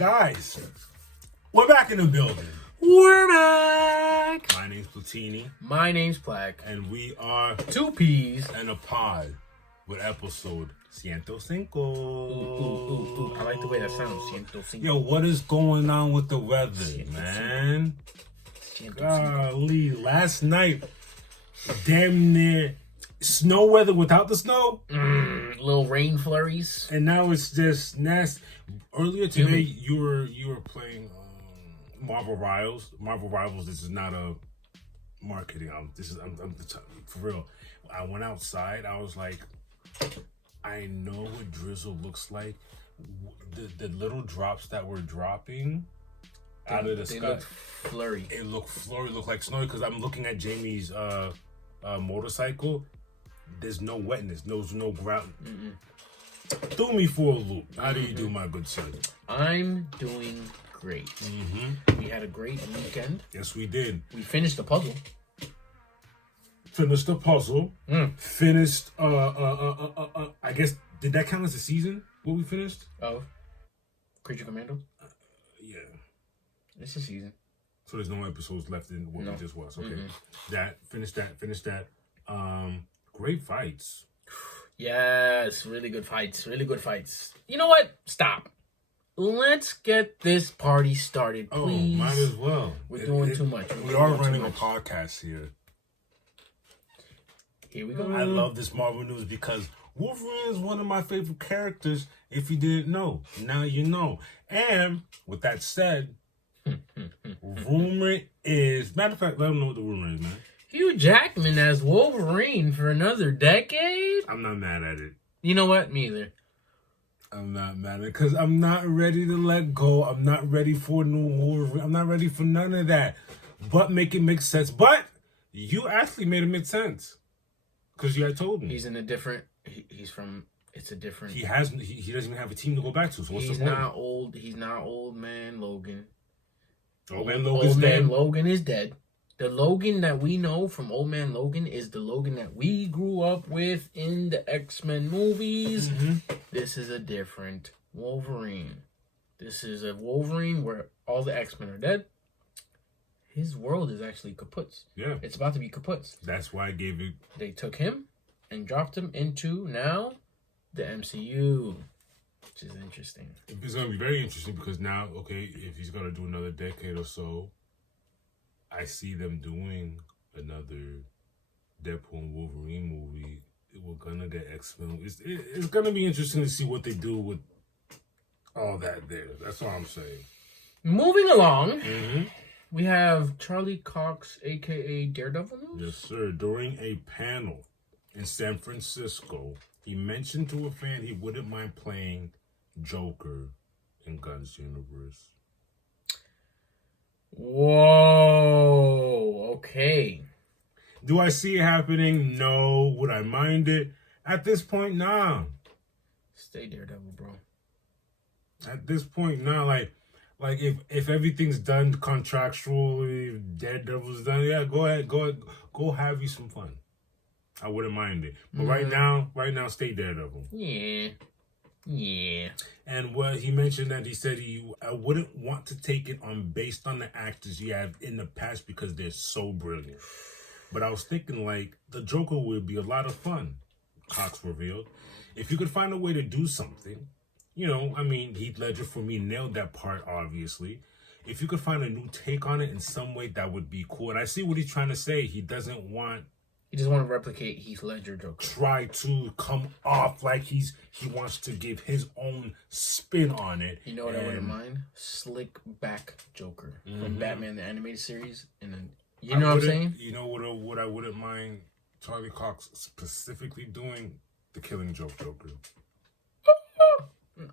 Guys, we're back in the building. We're back. My name's Platini. My name's Plaque. And we are Two P's and a pod with episode Ciento, Cinco. Ooh. I like the way that sounds. Ciento, Cinco. Yo, what is going on with the weather, Ciento, man? Ciento, Golly, last night, damn near snow weather without the snow. Little rain flurries. And now it's just nasty. Earlier today, you were playing Marvel Rivals. Marvel Rivals. This is not a marketing. I'm for real. I went outside. I was like, I know what drizzle looks like. The little drops that were dropping out of the sky. Look flurry. It looked like snow because I'm looking at Jamie's motorcycle. There's no wetness. There's no ground. Threw me for a loop. How do you do, my good son? I'm doing great. We had a great weekend. Yes, we did. We finished the puzzle. Finished the puzzle. Finished. I guess did that count as a season? What we finished? Of Creature Commando. Yeah. It's a season. So there's no episodes left in what we just was. Okay. Finished that. Great fights. Yes, really good fights. You know what? Stop. Let's get this party started, please. Oh, might as well. We're doing too much. We are running a podcast here. Here we go. I love this Marvel news because Wolverine is one of my favorite characters. If you didn't know, now you know. And with that said, rumor is... Matter of fact, let them know what the rumor is, man. Hugh Jackman as Wolverine for another decade? I'm not mad at it. You know what? Me either. I'm not mad at it because I'm not ready to let go. I'm not ready for new Wolverine. I'm not ready for none of that. But make it make sense. But you actually made it make sense. Because you had told me. He's in a different... He's from... It's a different... He doesn't even have a team to go back to. So what's the point? He's not old man Logan. Old man Logan is dead. The Logan that we know from Old Man Logan is the Logan that we grew up with in the X-Men movies. This is a different Wolverine. This is a Wolverine where all the X-Men are dead. His world is actually kaput. Yeah. It's about to be kaput. That's why I gave it... They took him and dropped him into, now, the MCU. Which is interesting. It's going to be very interesting because now, okay, if he's going to do another decade or so, I see them doing another Deadpool and Wolverine movie. We're gonna get X-Men. It's gonna be interesting to see what they do with all that there. That's all I'm saying. Moving along, we have Charlie Cox, a.k.a. Daredevil news? Yes, sir. During a panel in San Francisco, he mentioned to a fan he wouldn't mind playing Joker in Gunn's universe. Whoa, okay. Do I see it happening? No. Would I mind it? At this point, nah. Stay Daredevil, bro. At this point, nah. Like if everything's done contractually, Daredevil's done, yeah, go ahead, go have you some fun. I wouldn't mind it. But right now, stay Daredevil. Yeah. And what he mentioned that he said I wouldn't want to take it on based on the actors you have in the past because they're so brilliant. But I was thinking like the Joker would be a lot of fun, Cox revealed. If you could find a way to do something, Heath Ledger for me nailed that part, obviously. If you could find a new take on it in some way, that would be cool. And I see what he's trying to say. He doesn't want... He just want to replicate Heath Ledger Joker. Try to come off like he wants to give his own spin on it. You know what I wouldn't mind? Slick back Joker from Batman the Animated Series. And then, you know what I'm saying? You know what I wouldn't mind Charlie Cox specifically doing? The Killing Joke Joker.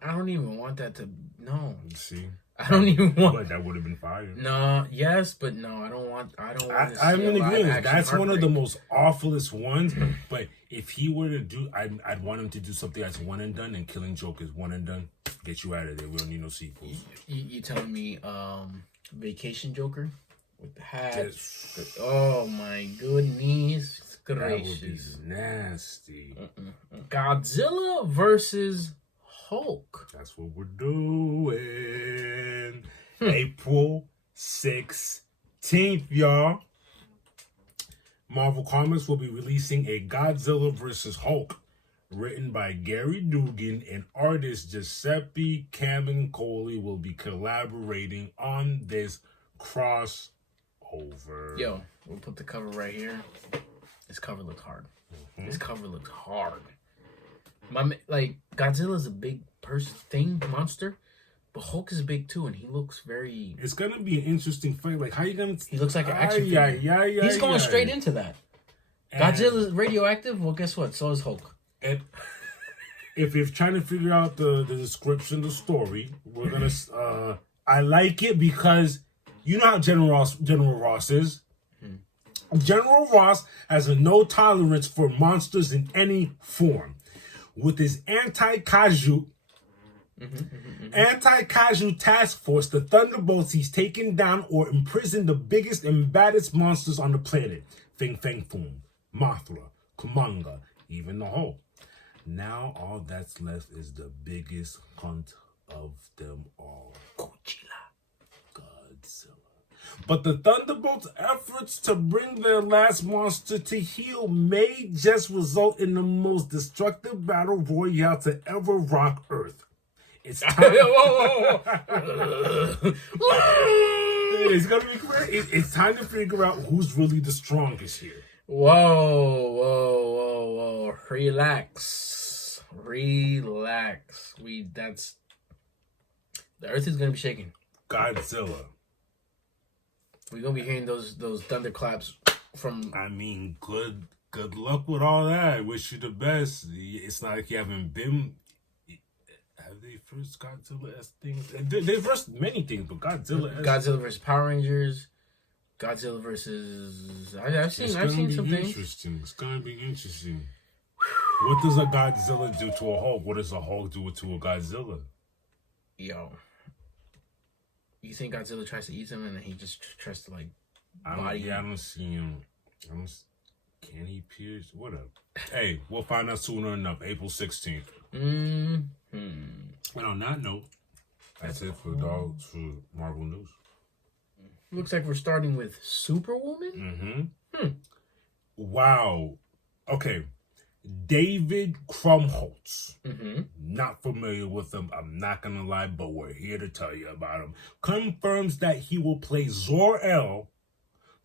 I don't even want that to... No. See? I don't even want... But that would have been fire. No, yes, but no, I don't want I'm in agreement. That's one of the most awfulest ones. But if he were to do... I'd want him to do something that's one and done, and Killing Joke is one and done. Get you out of there. We don't need no sequels. You telling me Vacation Joker? With the hat. Oh, my goodness gracious. That would be nasty. Godzilla versus Hulk. That's what we're doing. April 16th, y'all. Marvel Comics will be releasing a Godzilla vs. Hulk, written by Gary Dugan, and artist Giuseppe Camuncoli will be collaborating on this crossover. Yo, we'll put the cover right here. This cover looks hard. This cover looks hard. Godzilla's a big monster, but Hulk is big too, and he looks very... It's gonna be an interesting fight. Like, how you gonna... He looks like an action figure. He's going straight into that. Godzilla's radioactive? Well, guess what? So is Hulk. And if you're trying to figure out the description, the story, we're gonna... I like it because you know how General Ross is. General Ross has a no tolerance for monsters in any form. With his anti-kaiju task force, the Thunderbolts, he's taken down or imprisoned the biggest and baddest monsters on the planet. Fing Fang Foom, Mothra, Commando, even the Hulk. Now all that's left is the biggest hunt of them all. Godzilla. But the Thunderbolts' efforts to bring their last monster to heel may just result in the most destructive battle royale to ever rock Earth. It's time. It's time to figure out who's really the strongest here. Whoa. Relax. The Earth is gonna be shaking. Godzilla. We're gonna be hearing those thunderclaps from... I mean, good luck with all that. I wish you the best. It's not like you haven't been... Have they first Godzilla as things? They've first many things, but Godzilla versus Power Rangers. Godzilla versus... I've seen some things. It's gonna be interesting. What does a Godzilla do to a Hulk? What does a Hulk do to a Godzilla? Yo. You think Godzilla tries to eat him and then he just tries to body him? I don't see him. Can he pierce? Whatever. Hey, we'll find out sooner enough. April 16th. And on that note, that's it for Marvel News. Looks like we're starting with Superwoman? Wow. Okay. David Krumholtz. Not familiar with him, I'm not gonna lie, but we're here to tell you about him. Confirms that he will play Zor-El,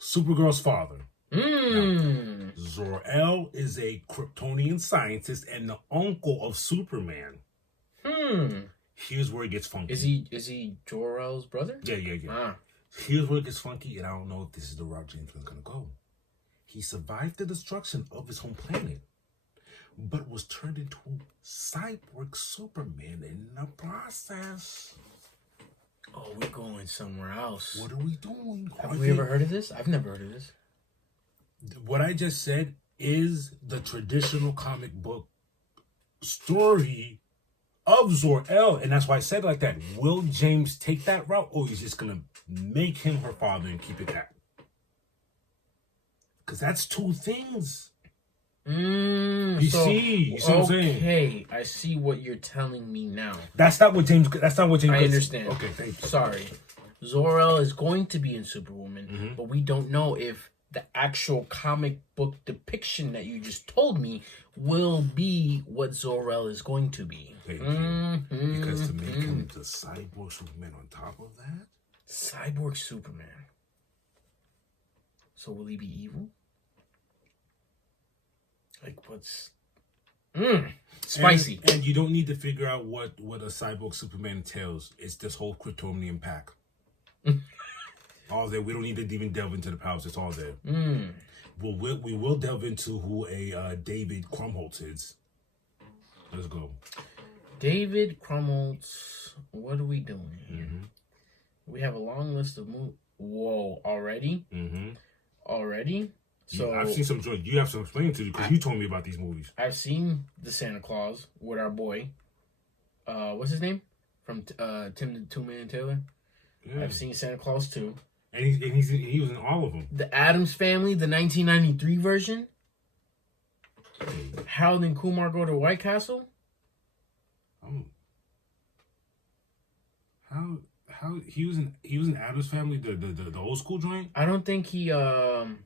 Supergirl's father. Now, Zor-El is a Kryptonian scientist and the uncle of Superman. Here's where it gets funky. Is he Jor-El's brother? Yeah. Here's where it gets funky, and I don't know if this is the route James was gonna go. He survived the destruction of his home planet, but was turned into cyborg Superman in the process. Oh, we're going somewhere else. What are we doing? Have we ever heard of this? I've never heard of this. What I just said is the traditional comic book story of Zor-El, and that's why I said it like that. Will James take that route, or he's just gonna make him her father and keep it that? Because that's two things. You see what I'm saying? Okay, I see what you're telling me now. That's not what James. I understand. Okay, thank you. Sorry, Zor-El is going to be in Superwoman, but we don't know if the actual comic book depiction that you just told me will be what Zor-El is going to be. Thank you. Because to make him the cyborg Superman on top of that, cyborg Superman. So will he be evil? Like, what's... spicy. And you don't need to figure out what a cyborg Superman entails. It's this whole Kryptonian pack. All there. We don't need to even delve into the powers. It's all there. We will delve into who a David Krumholtz is. Let's go. David Krumholtz. What are we doing here? We have a long list of movies. Whoa, already? Already? So I've seen some joints. You have some explaining to you because you told me about these movies. I've seen the Santa Claus with our boy. What's his name? From Tim the Two-Man Taylor. Yeah. I've seen Santa Claus 2. And he was in all of them. The Addams Family, the 1993 version. Harold and Kumar Go to White Castle. How he was in Addams Family, the old school joint. I don't think he Bro,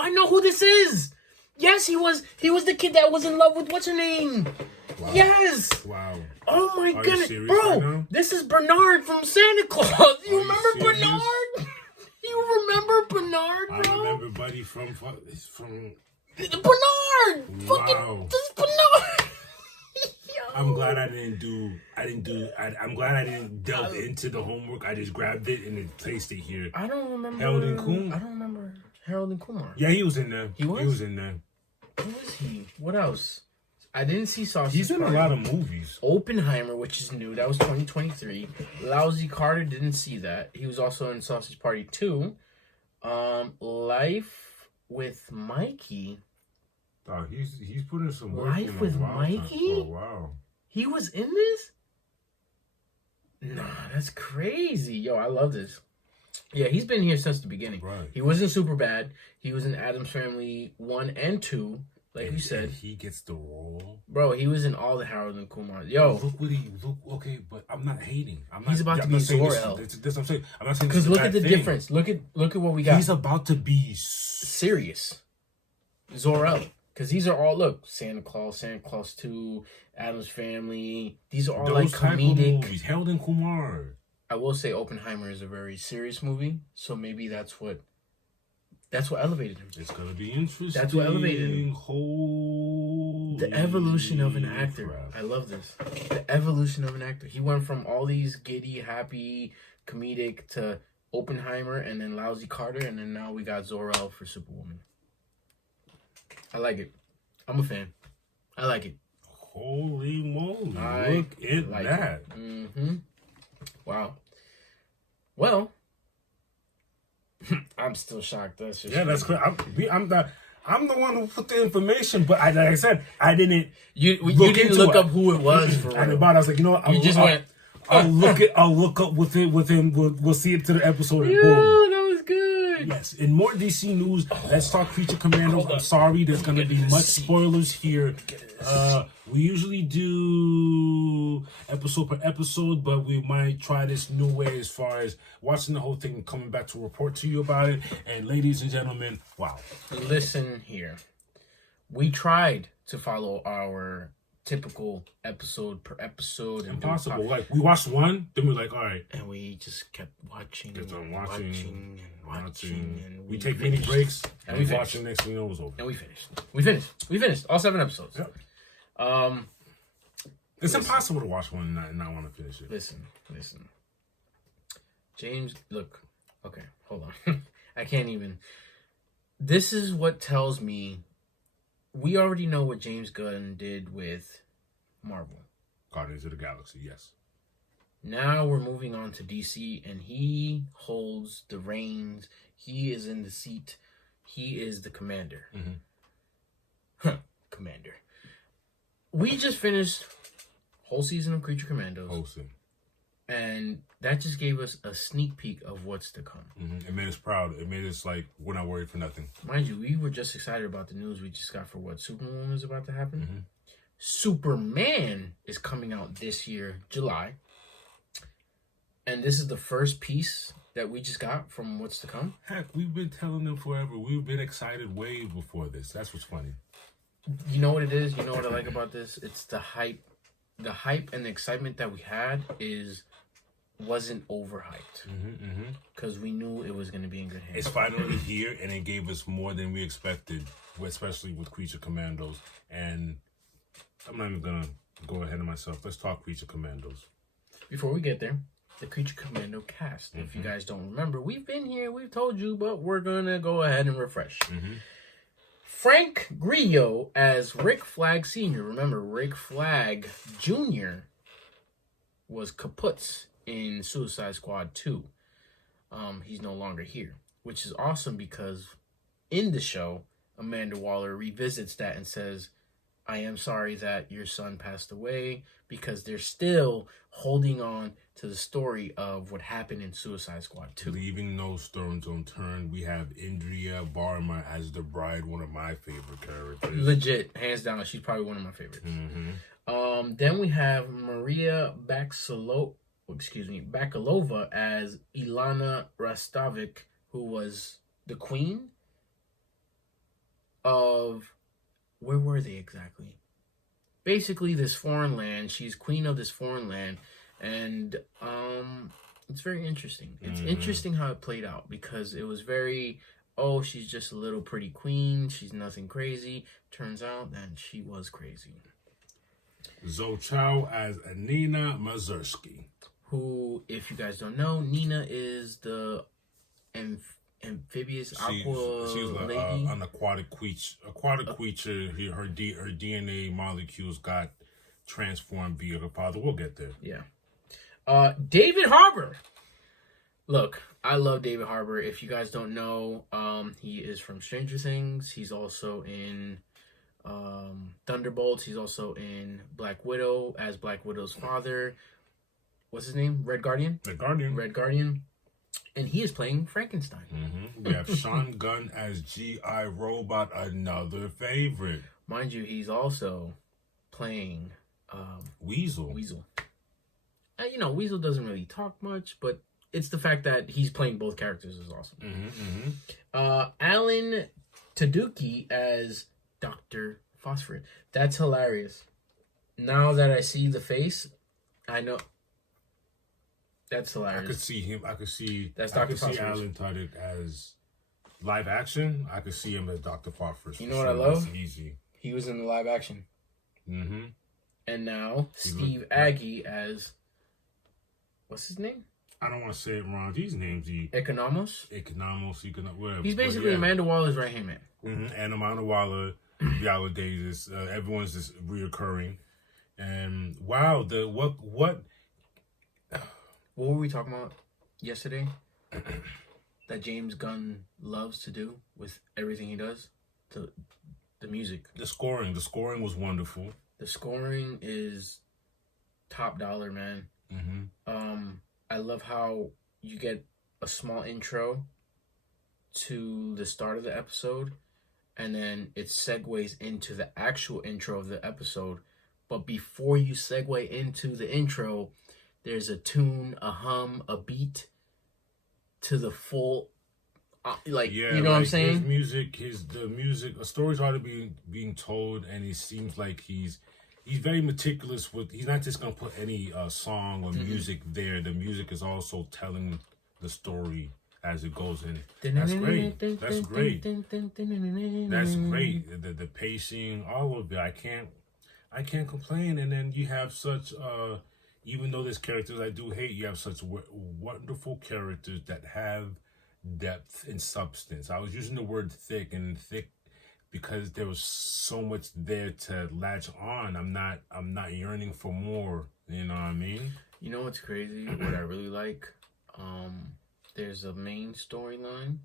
I know who this is. Yes, he was the kid that was in love with what's her name. Wow. Yes. Wow. Oh my Are goodness, you bro! right this is Bernard from Santa Claus. You remember Bernard? You remember Bernard, bro? I remember Buddy from Bernard. Wow. Fucking this is Bernard. I'm glad I I'm glad I didn't delve into the homework. I just grabbed it and then placed it here. I don't remember. Harold and Kumar. I don't remember Harold and Kumar. Yeah, he was in there. He was? He was in there. Who was he? What else? I didn't see Sausage He's in Party. a lot of movies. Oppenheimer, which is new. That was 2023. Lousy Carter, didn't see that. He was also in Sausage Party 2. Life with Mikey. Oh, he's putting some work Life in with a while Mikey? for a while. He was in this? Nah, that's crazy. Yo, I love this. Yeah, he's been here since the beginning. Right. He was in Superbad. He was in Addams Family 1 and 2. Like you said, he gets the role, bro. He was in all the Harold and Kumar. Yo, look. Okay, but I'm not hating. He's about to be Zor-El. That's what I'm saying. I'm not saying because look at the difference. Look at what we got. He's about to be serious. Zor-El, because these are all Santa Claus 2, Addams Family. These are all those like comedic movies. Harold and Kumar. I will say Oppenheimer is a very serious movie, so maybe that's what elevated him. It's gonna be interesting. That's what elevated him. Holy the evolution of an actor. crap. I love this. The evolution of an actor. He went from all these giddy, happy, comedic to Oppenheimer, and then Lousy Carter, and then now we got Zor-El for Superwoman. I like it. I'm a fan. I like it. Holy moly! Look at like that. Mm-hmm. Wow. Well. I'm still shocked. That's just that's crazy. I'm the one who put the information, but like I said, I didn't. You didn't look up who it was for real. I was like, you know what? I'll look up with him. We'll see it to the episode. And boom. That was good. Yes. In more DC news, let's talk Creature Commandos. I'm sorry, there's gonna be much spoilers here. We usually do episode per episode, but we might try this new way as far as watching the whole thing and coming back to report to you about it. And ladies and gentlemen, wow. Listen here. We tried to follow our typical episode per episode. Impossible. Like, we watched one, then we're like, all right. And we just kept watching. And watching. We take mini breaks, and we watch the next thing it was over. And we finished. All 7 episodes. Yep. It's impossible to watch one and not want to finish it. Listen. James, look. Okay, hold on. I can't even. This is what tells me we already know what James Gunn did with Marvel. Guardians of the Galaxy, yes. Now we're moving on to DC, and he holds the reins. He is in the seat. He is the commander. Mm-hmm. Commander. We just finished whole season of Creature Commandos. And that just gave us a sneak peek of what's to come. Mm-hmm. It made us proud. It made us like, we're not worried for nothing. Mind you, we were just excited about the news we just got for what Superwoman is about to happen. Mm-hmm. Superman is coming out this year, July. And this is the first piece that we just got from what's to come. Heck, we've been telling them forever. We've been excited way before this. That's what's funny. You know what it is? You know what I like about this? It's the hype. The hype and the excitement that we had wasn't overhyped. Because we knew it was going to be in good hands. It's finally here, and it gave us more than we expected, especially with Creature Commandos. And I'm not even going to go ahead of myself. Let's talk Creature Commandos. Before we get there, the Creature Commando cast. If you guys don't remember, we've been here, we've told you, but we're going to go ahead and refresh. Frank Grillo as Rick Flag Sr. Remember, Rick Flag Jr. was Kaputs in Suicide Squad 2. He's no longer here, which is awesome because in the show, Amanda Waller revisits that and says, I am sorry that your son passed away, because they're still holding on to the story of what happened in Suicide Squad 2. Leaving no stones unturned, we have Indria Varma as the bride, one of my favorite characters. Legit, hands down, she's probably one of my favorites. Then we have Maria Bakalova as Ilana Rastovic, who was the queen of, where were they exactly? Basically, this foreign land. She's queen of this foreign land, and it's very interesting. It's interesting how it played out, because it was very, oh, she's just a little pretty queen. She's nothing crazy. Turns out that she was crazy. Zoe Chow as Nina Mazursky. Who, if you guys don't know, Nina is the amphibious aqua she's lady. An aquatic creature. Her DNA molecules got transformed via her father. We'll get there. Yeah. David Harbour. Look, I love David Harbour. If you guys don't know, he is from Stranger Things. He's also in Thunderbolts. He's also in Black Widow as Black Widow's father. What's his name? Red Guardian. Red Guardian. And he is playing Frankenstein. We have Sean Gunn as G.I. Robot, another favorite. Mind you, he's also playing Weasel. You know, Weasel doesn't really talk much, but it's the fact that he's playing both characters is awesome. Alan Tudyk as Dr. Phosphorus. That's hilarious. Now that I see the face, I know. That's hilarious. I could see him. I could see. That's I Dr. could see Phosphorus. Alan Tudyk as live action. I could see him as Dr. Phosphorus. You know what I love? That's easy. He was in the live action. And now He Steve Agee as, what's his name? I don't want to say it wrong. These names, Economos. whatever. He's basically Amanda Waller's right hand man. And Amanda Waller, Viola Davis, everyone's just reoccurring. And wow, What were we talking about yesterday? That James Gunn loves to do with everything he does? The music. The scoring was wonderful. The scoring is top dollar, man. I love how you get a small intro to the start of the episode, and then it segues into the actual intro of the episode. But before you segue into the intro, there's a tune, a hum, a beat to the full, you know what I'm saying? The music, a story's already being told, and it seems like he's very meticulous with. He's not just gonna put any song or music there. The music is also telling the story as it goes in. That's great. That's great. That's great. The pacing, all of it. I can't complain. And then you have such even though there's characters I do hate, you have such wonderful characters that have depth and substance. I was using the word thick because there was so much there to latch on. I'm not yearning for more. You know what I mean? You know what's crazy? What I really like? There's a main storyline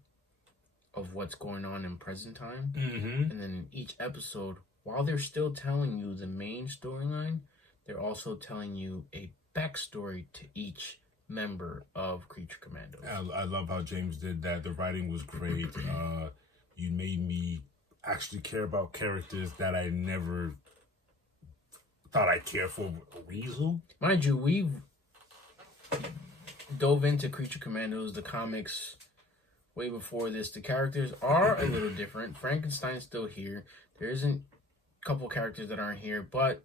of what's going on in present time. And then each episode, while they're still telling you the main storyline, they're also telling you a backstory to each member of Creature Commandos. I love how James did that. The writing was great. You made me actually care about characters that I never thought I'd care for. Weasel? Mind you, we've dove into Creature Commandos, the comics, way before this. The characters are a little different. Frankenstein's still here. There isn't a couple characters that aren't here, but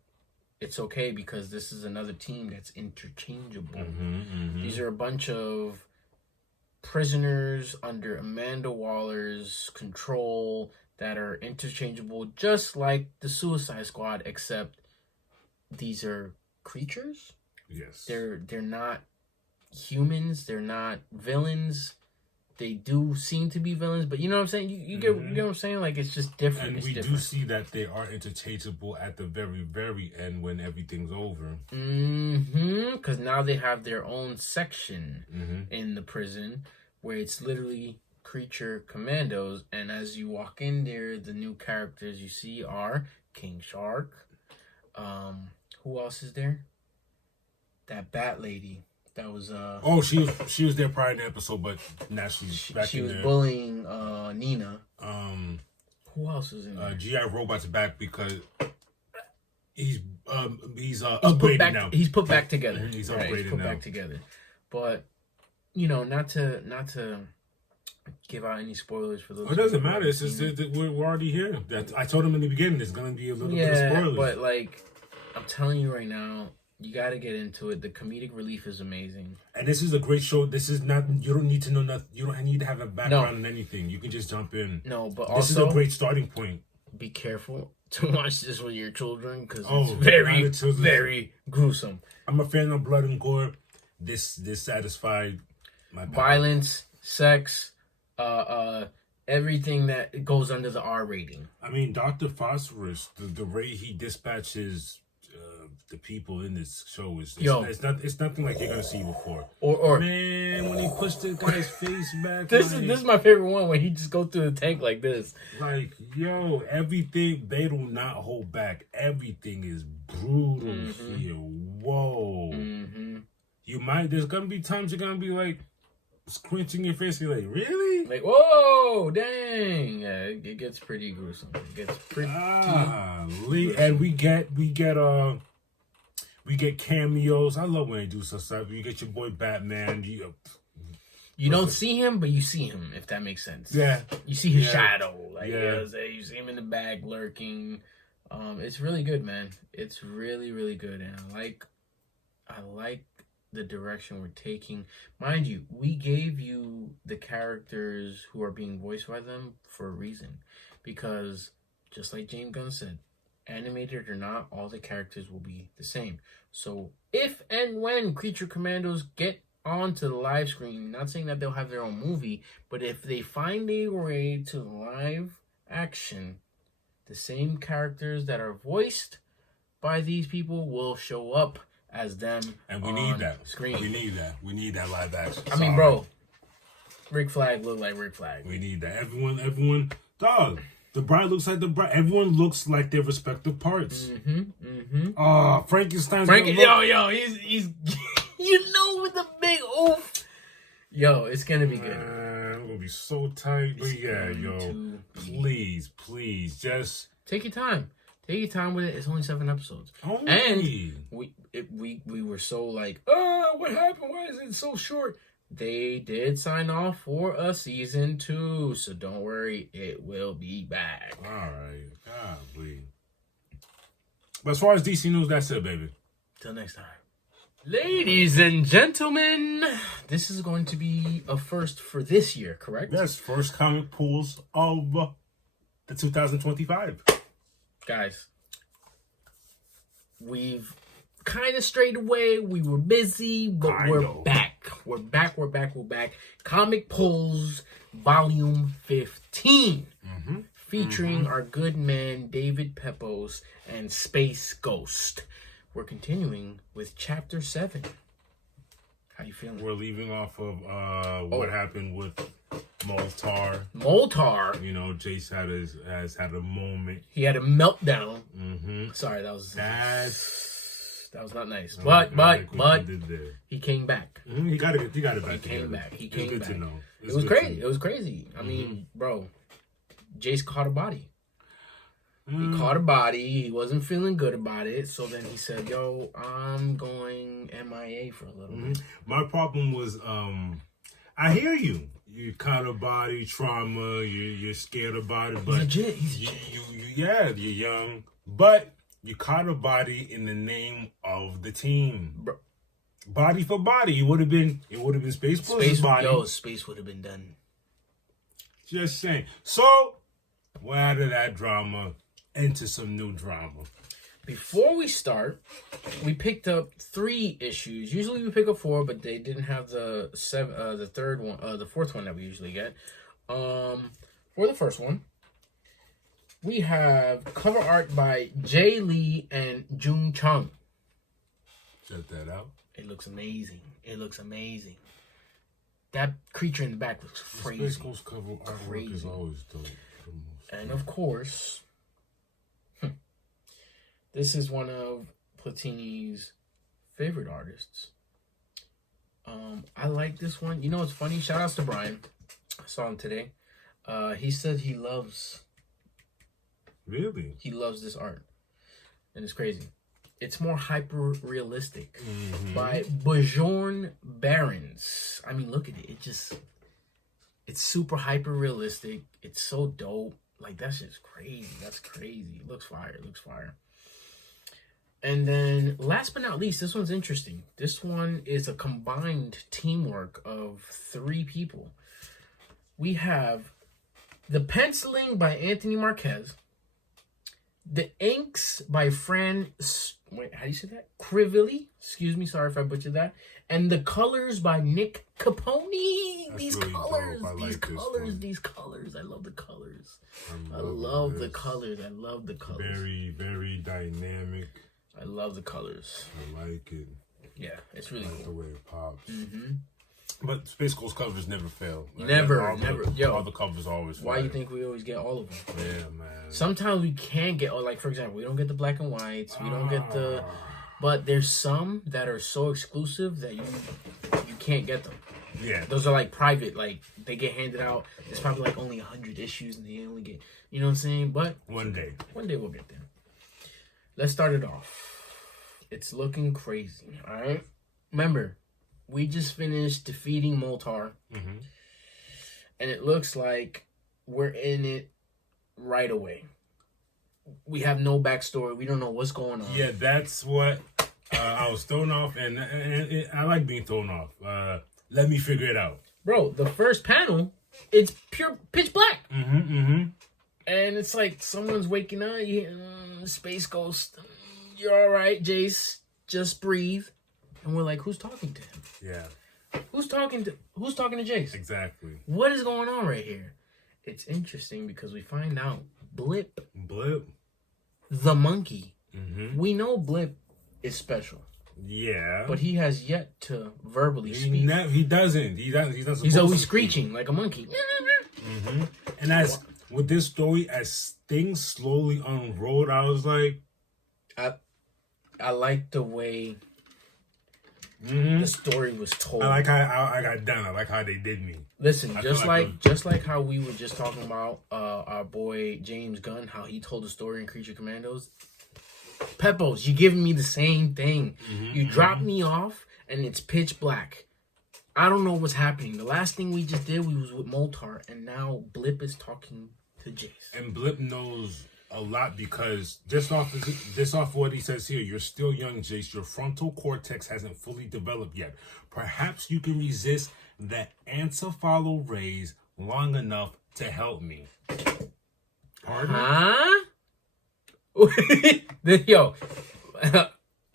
it's okay because this is another team that's interchangeable. These are a bunch of prisoners under Amanda Waller's control that are interchangeable, just like the Suicide Squad, except these are creatures. Yes. They're not humans. They're not villains. They do seem to be villains, but you know what I'm saying? You get what I'm saying? Like, it's just different. And it's we different. do see that they are interchangeable at the very, very end when everything's over. Because now they have their own section in the prison where it's literally Creature Commandos. And as you walk in there, the new characters you see are King Shark. Who else is there? That Bat Lady. That was Oh, she was there prior to the episode, but now she's back in there. She was bullying Nina. Who else is in there? G.I. Robot's back because he's upgraded now. He's put back together. He's upgraded he's put now. back together. But not to give out any spoilers for those. It doesn't matter. It's just that we're already here. I told him in the beginning. There's gonna be a little bit of spoilers. But like, I'm telling you right now, you got to get into it. The comedic relief is amazing. And this is a great show. This is not. You don't need to know nothing. You don't need to have a background in anything. You can just jump in. No, but this is a great starting point. Be careful to watch this with your children because it's very, very gruesome. I'm a fan of blood and gore. This satisfied my violence, sex, everything that goes under the R rating. I mean, Dr. Phosphorus, the way he dispatches the people in this show is it's nothing like you're gonna see before. Or man, when he pushed the guy's face back. This is my favorite one when he just goes through the tank like this. Like, yo, everything, they do not hold back. Everything is brutal here. Whoa. There's gonna be times you're gonna be like squinching your face. You're like, really? Like, whoa, dang. Yeah, it gets pretty gruesome. It gets pretty. And we get cameos. I love when they do stuff. You get your boy Batman. You don't see him, but you see him, if that makes sense. Yeah. You see his shadow. Like, you see him in the back lurking. It's really good, man. It's really, really good. And I like the direction we're taking. Mind you, we gave you the characters who are being voiced by them for a reason. Because, just like James Gunn said, animated or not, all the characters will be the same. So, if and when Creature Commandos get onto the live screen, not saying that they'll have their own movie, but if they find a way to live action, the same characters that are voiced by these people will show up as them. And we need that. Screen. We need that. We need that live action. I mean, bro, Rick Flag look like Rick Flag. We need that. Everyone, dog. The bride looks like the bride. Everyone looks like their respective parts. Frankenstein's he's with the big oof. Yo, it's gonna be good. I'm gonna be so tight. But please, just take your time. Take your time with it. It's only 7 episodes. And we were so like, what happened? Why is it so short? They did sign off for a season 2, so don't worry, it will be back. All right, golly. But as far as DC news, that's it, baby. Till next time. Ladies and gentlemen, this is going to be a first for this year, correct? Yes, first comic pools of the 2025. Guys, we've kind of strayed away. We were busy, but we're back. We're back. Comic Pulls Volume 15. Featuring our good man, David Pepos and Space Ghost. We're continuing with Chapter 7. How you feeling? We're leaving off of what happened with Moltar. You know, Jace has had a moment. He had a meltdown. Sorry, that was not nice. But he came back. He got it back. He came back. To know. It was crazy. It was crazy. I mean, bro, Jace caught a body. He caught a body. He wasn't feeling good about it. So then he said, yo, I'm going MIA for a little bit. My problem was, I hear you. You caught a body, trauma, you're scared about it. But he's you're young. But you caught a body in the name of the team. Bro. Body for body. It would have been Space Pulls' body. Space would have been done. Just saying. So, we're out of that drama into some new drama. Before we start, we picked up 3 issues. Usually we pick up 4, but they didn't have the third one, the 4th one that we usually get. For the first one, we have cover art by Jay Lee and Jung Chung. Check that out. It looks amazing. That creature in the back looks crazy. Space Ghost cover artwork is always dope. And of course, This is one of Platini's favorite artists. I like this one. You know what's funny? Shout outs to Brian. I saw him today. He said he loves this art. And it's crazy. It's more hyper realistic. By Bjorn Barons. I mean, look at it. It's super hyper realistic. It's so dope. Like, that shit's crazy. That's crazy. It looks fire. And then, last but not least, this one's interesting. This one is a combined teamwork of 3 people. We have the penciling by Anthony Marquez, the inks by Fran... Wait, how do you say that? Crivelli. Excuse me, sorry if I butchered that. And the colors by Nick Capone. These really colors. dope. These colors. I love the colors. I love the colors. Very, very dynamic. I love the colors. I like it. Yeah, it's really cool. The way it pops. Mm-hmm. But Space Ghost covers never fail. Never. Yo, all the covers always fail. Why you think we always get all of them? Yeah, man. Sometimes we can get, like, for example, we don't get the black and whites. We don't get the... But there's some that are so exclusive that you can't get them. Yeah. Those are, like, private. Like, they get handed out. There's probably, like, only 100 issues, and they only get... You know what I'm saying? But... One day we'll get there. Let's start it off. It's looking crazy, all right? Remember, we just finished defeating Moltar. Mm-hmm. And it looks like we're in it right away. We have no backstory. We don't know what's going on. Yeah, that's what I was thrown off, and I like being thrown off. Let me figure it out. Bro, the first panel, it's pure pitch black. Mm-hmm. And it's like someone's waking up. You hear, Space Ghost. You're all right, Jace. Just breathe. And we're like, who's talking to him? Yeah. Who's talking to Jace? Exactly. What is going on right here? It's interesting because we find out Blip, the monkey. Mm-hmm. We know Blip is special. Yeah. But he has yet to verbally speak. He doesn't. He's always screeching like a monkey. Mm-hmm. And as with this story, as things slowly unrolled, I was like, I like the way the story was told. I like how I got done. I like how they did me. Listen, just like how we were just talking about our boy James Gunn, how he told the story in Creature Commandos. Peppos, you giving me the same thing. You drop me off and it's pitch black. I don't know what's happening. The last thing we just did, we was with Moltar, and now Blip is talking to Jace. And Blip knows a lot because just off what he says here, you're still young, Jace. Your frontal cortex hasn't fully developed yet. Perhaps you can resist the encephalo rays long enough to help me. Pardon? Huh? Yo,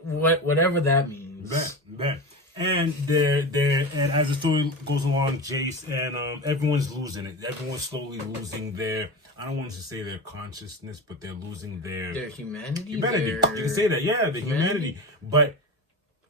whatever that means. Bet. And and as the story goes along, Jace and everyone's losing it. Everyone's slowly losing their, I don't want to say their consciousness, but they're losing their humanity. You can say that, yeah, the humanity. But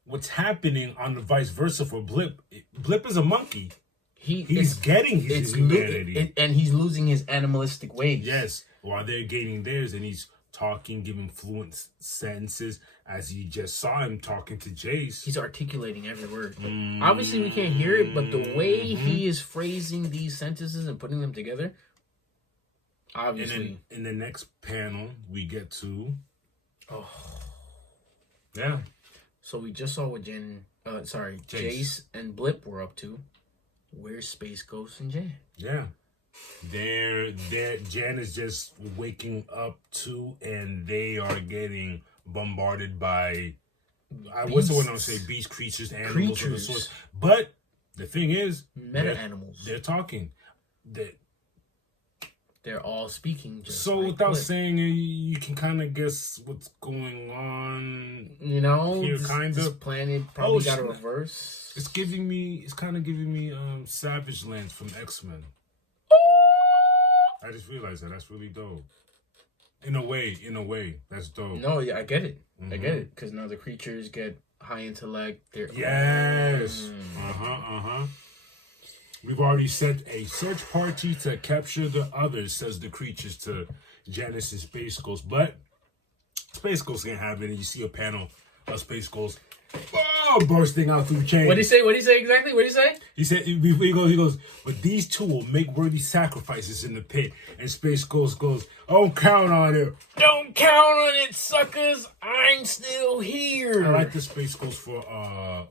what's happening on the vice versa for Blip? Blip is a monkey. He's getting his humanity, and he's losing his animalistic ways. Yes, while they're gaining theirs, and he's talking, giving fluent sentences, as you just saw him talking to Jace. He's articulating every word. Obviously, we can't hear it, but the way he is phrasing these sentences and putting them together, obviously. And then in the next panel, we get to... Yeah. So we just saw what Jace and Blip were up to. Where's Space Ghost and Jan? Yeah. Jan is just waking up too, and they are getting bombarded by what's the one I would say? Beast creatures, animals of the sort. But the thing is, meta animals. They're talking. They're all speaking. So like without saying it, you can kind of guess what's going on. You know, here, this planet probably got a reverse. It's kind of giving me Savage Lands from X-Men. I just realized that. That's really dope. In a way, that's dope. No, yeah, I get it. I get it. Because now the creatures get high intellect. Yes. We've already sent a search party to capture the others, says the creatures to Janice and Space Ghost. But Space Ghost can't have it, and you see a panel of Space Ghost bursting out through chains. What did he say? What did he say exactly? What did he say? He said, he goes, but these two will make worthy sacrifices in the pit. And Space Ghost goes, don't count on it. Don't count on it, suckers. I'm still here. I like the Space Ghost for, I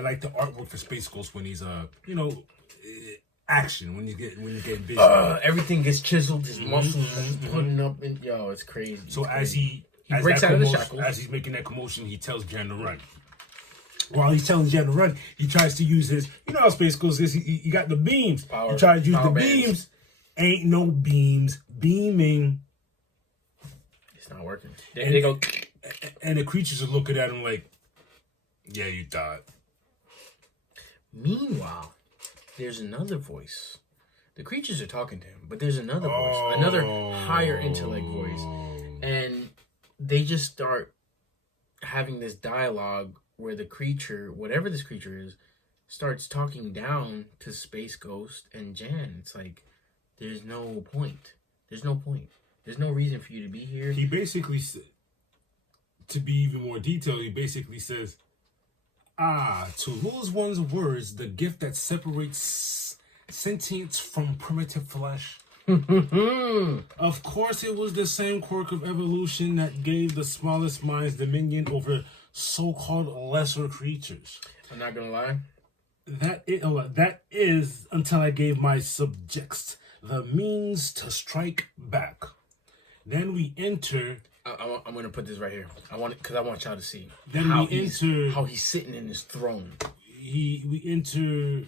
like the artwork for Space Ghost when he's, action, when you get busy. Everything gets chiseled, his muscles putting up, and yo, it's crazy. So as he breaks out of the shackles, as he's making that commotion, he tells Jan to run. While he's telling Jan to run, he tries to use his, how Space Ghost is, he got the beams. He tries to use the beams. Ain't no beams beaming. It's not working. They go. And the creatures are looking at him like, yeah, you thought. Meanwhile, there's another voice. The creatures are talking to him, but there's another voice, another higher intellect voice. And they just start having this dialogue where the creature, whatever this creature is, starts talking down to Space Ghost and Jan. It's like, there's no point. There's no point. There's no reason for you to be here. He basically, to be even more detailed, he basically says, to lose one's words, the gift that separates sentience from primitive flesh. Of course, it was the same quirk of evolution that gave the smallest minds dominion over so-called lesser creatures. I'm not gonna lie. That is until I gave my subjects the means to strike back. Then we enter. I'm gonna put this right here. I want y'all to see then how we enter how he's sitting in his throne. We enter.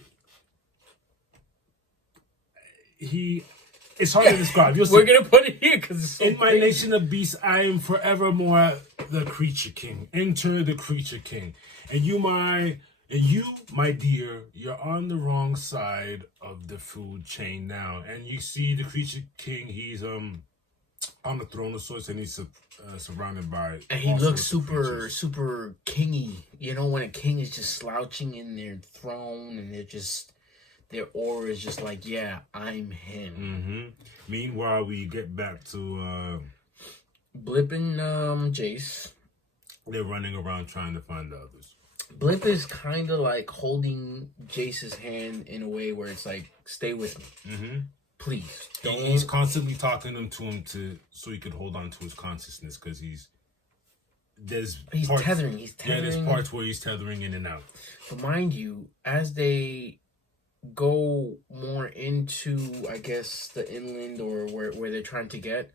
It's hard to describe. We're gonna put it here because so in my nation of beasts, I am forevermore the creature king. Enter the creature king, and you, my dear, you're on the wrong side of the food chain now. And you see the creature king. He's on the throne of sorts, and he's surrounded by. And he looks super kingy. When a king is just slouching in their throne, and their aura is just like, yeah, I'm him. Meanwhile, we get back to Blip and Jace. They're running around trying to find the others. Blip is kind of like holding Jace's hand in a way where it's like, stay with me. Please. He's constantly talking to him so he could hold on to his consciousness because he's tethering. Yeah, there's parts where he's tethering in and out. But mind you, as they go more into, I guess, the inland or where they're trying to get.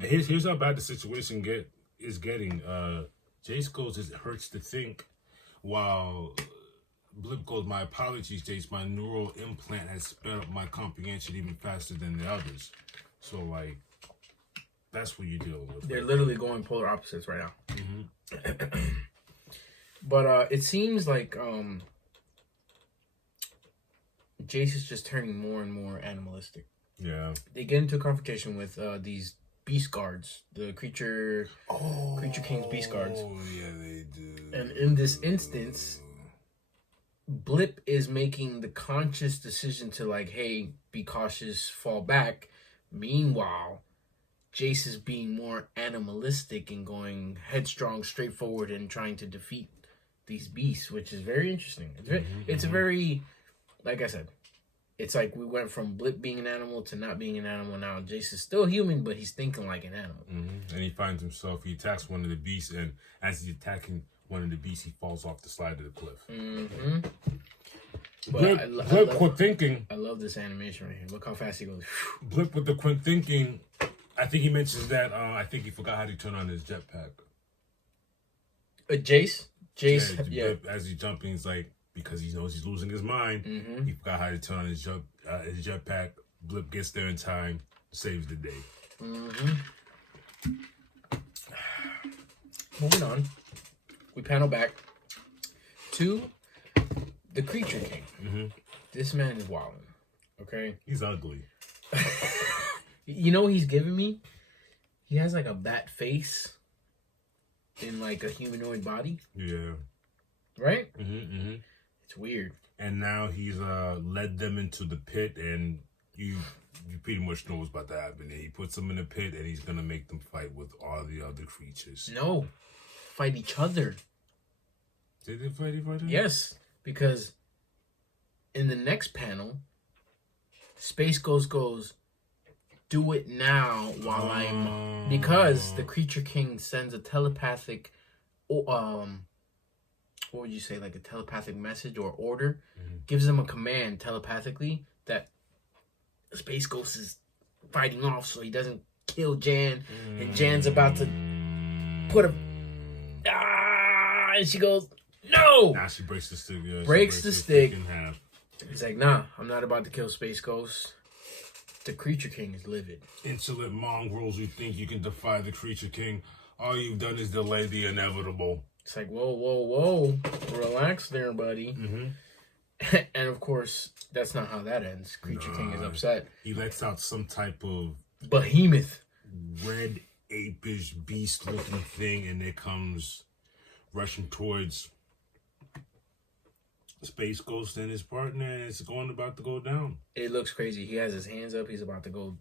Here's how bad the situation is getting. Jace goes, it hurts to think, while Blip goes, my apologies, Jace. My neural implant has sped up my comprehension even faster than the others. So, like, that's what you're dealing with. They're literally going polar opposites right now. But it seems like Jace is just turning more and more animalistic. Yeah. They get into a confrontation with these beast guards, the creature king's beast guards. Oh, yeah, they do. And in this instance, Blip is making the conscious decision to like, hey, be cautious, fall back. Meanwhile, Jace is being more animalistic and going headstrong, straight forward, and trying to defeat these beasts, which is very interesting. It's a very, like I said, it's like we went from Blip being an animal to not being an animal. Now Jace is still human, but he's thinking like an animal. And he finds himself, he attacks one of the beasts, and as he's attacking one of the beasts, he falls off the slide of the cliff. Blip quick thinking. I love this animation right here. Look how fast he goes. Blip with the quick thinking. I think he mentions that. I think he forgot how to turn on his jetpack. Jace, yeah. Blip, as he's jumping, he's like, because he knows he's losing his mind. He forgot how to turn on his jetpack. Blip gets there in time, saves the day. Moving on, we panel back to the Creature King. This man is wilding. Okay, he's ugly. You know what he's giving me? He has like a bat face in like a humanoid body. Yeah. Right? It's weird. And now he's led them into the pit, and you pretty much know what's about to happen. And he puts them in a pit, and he's gonna make them fight with all the other creatures. No, fight each other. Did they fight each other? Yes, because in the next panel, Space Ghost goes, "Do it now while I'm..." Because the Creature King sends a telepathic, what would you say, like a telepathic message or order, gives them a command telepathically that Space Ghost is fighting off so he doesn't kill Jan, and Jan's about to put a... and she goes, "No!" Now she breaks the stick. Yeah, breaks the stick in half. He's like, "Nah, I'm not about to kill Space Ghost. The Creature King is livid." Insolent mongrels who think you can defy the Creature King. All you've done is delay the inevitable. It's like, whoa. Relax there, buddy. And of course, that's not how that ends. Creature King is upset. He lets out some type of behemoth, red, apish, beast-looking thing, and it comes rushing towards Space Ghost and his partner, and it's about to go down. It looks crazy. He has his hands up. He's about to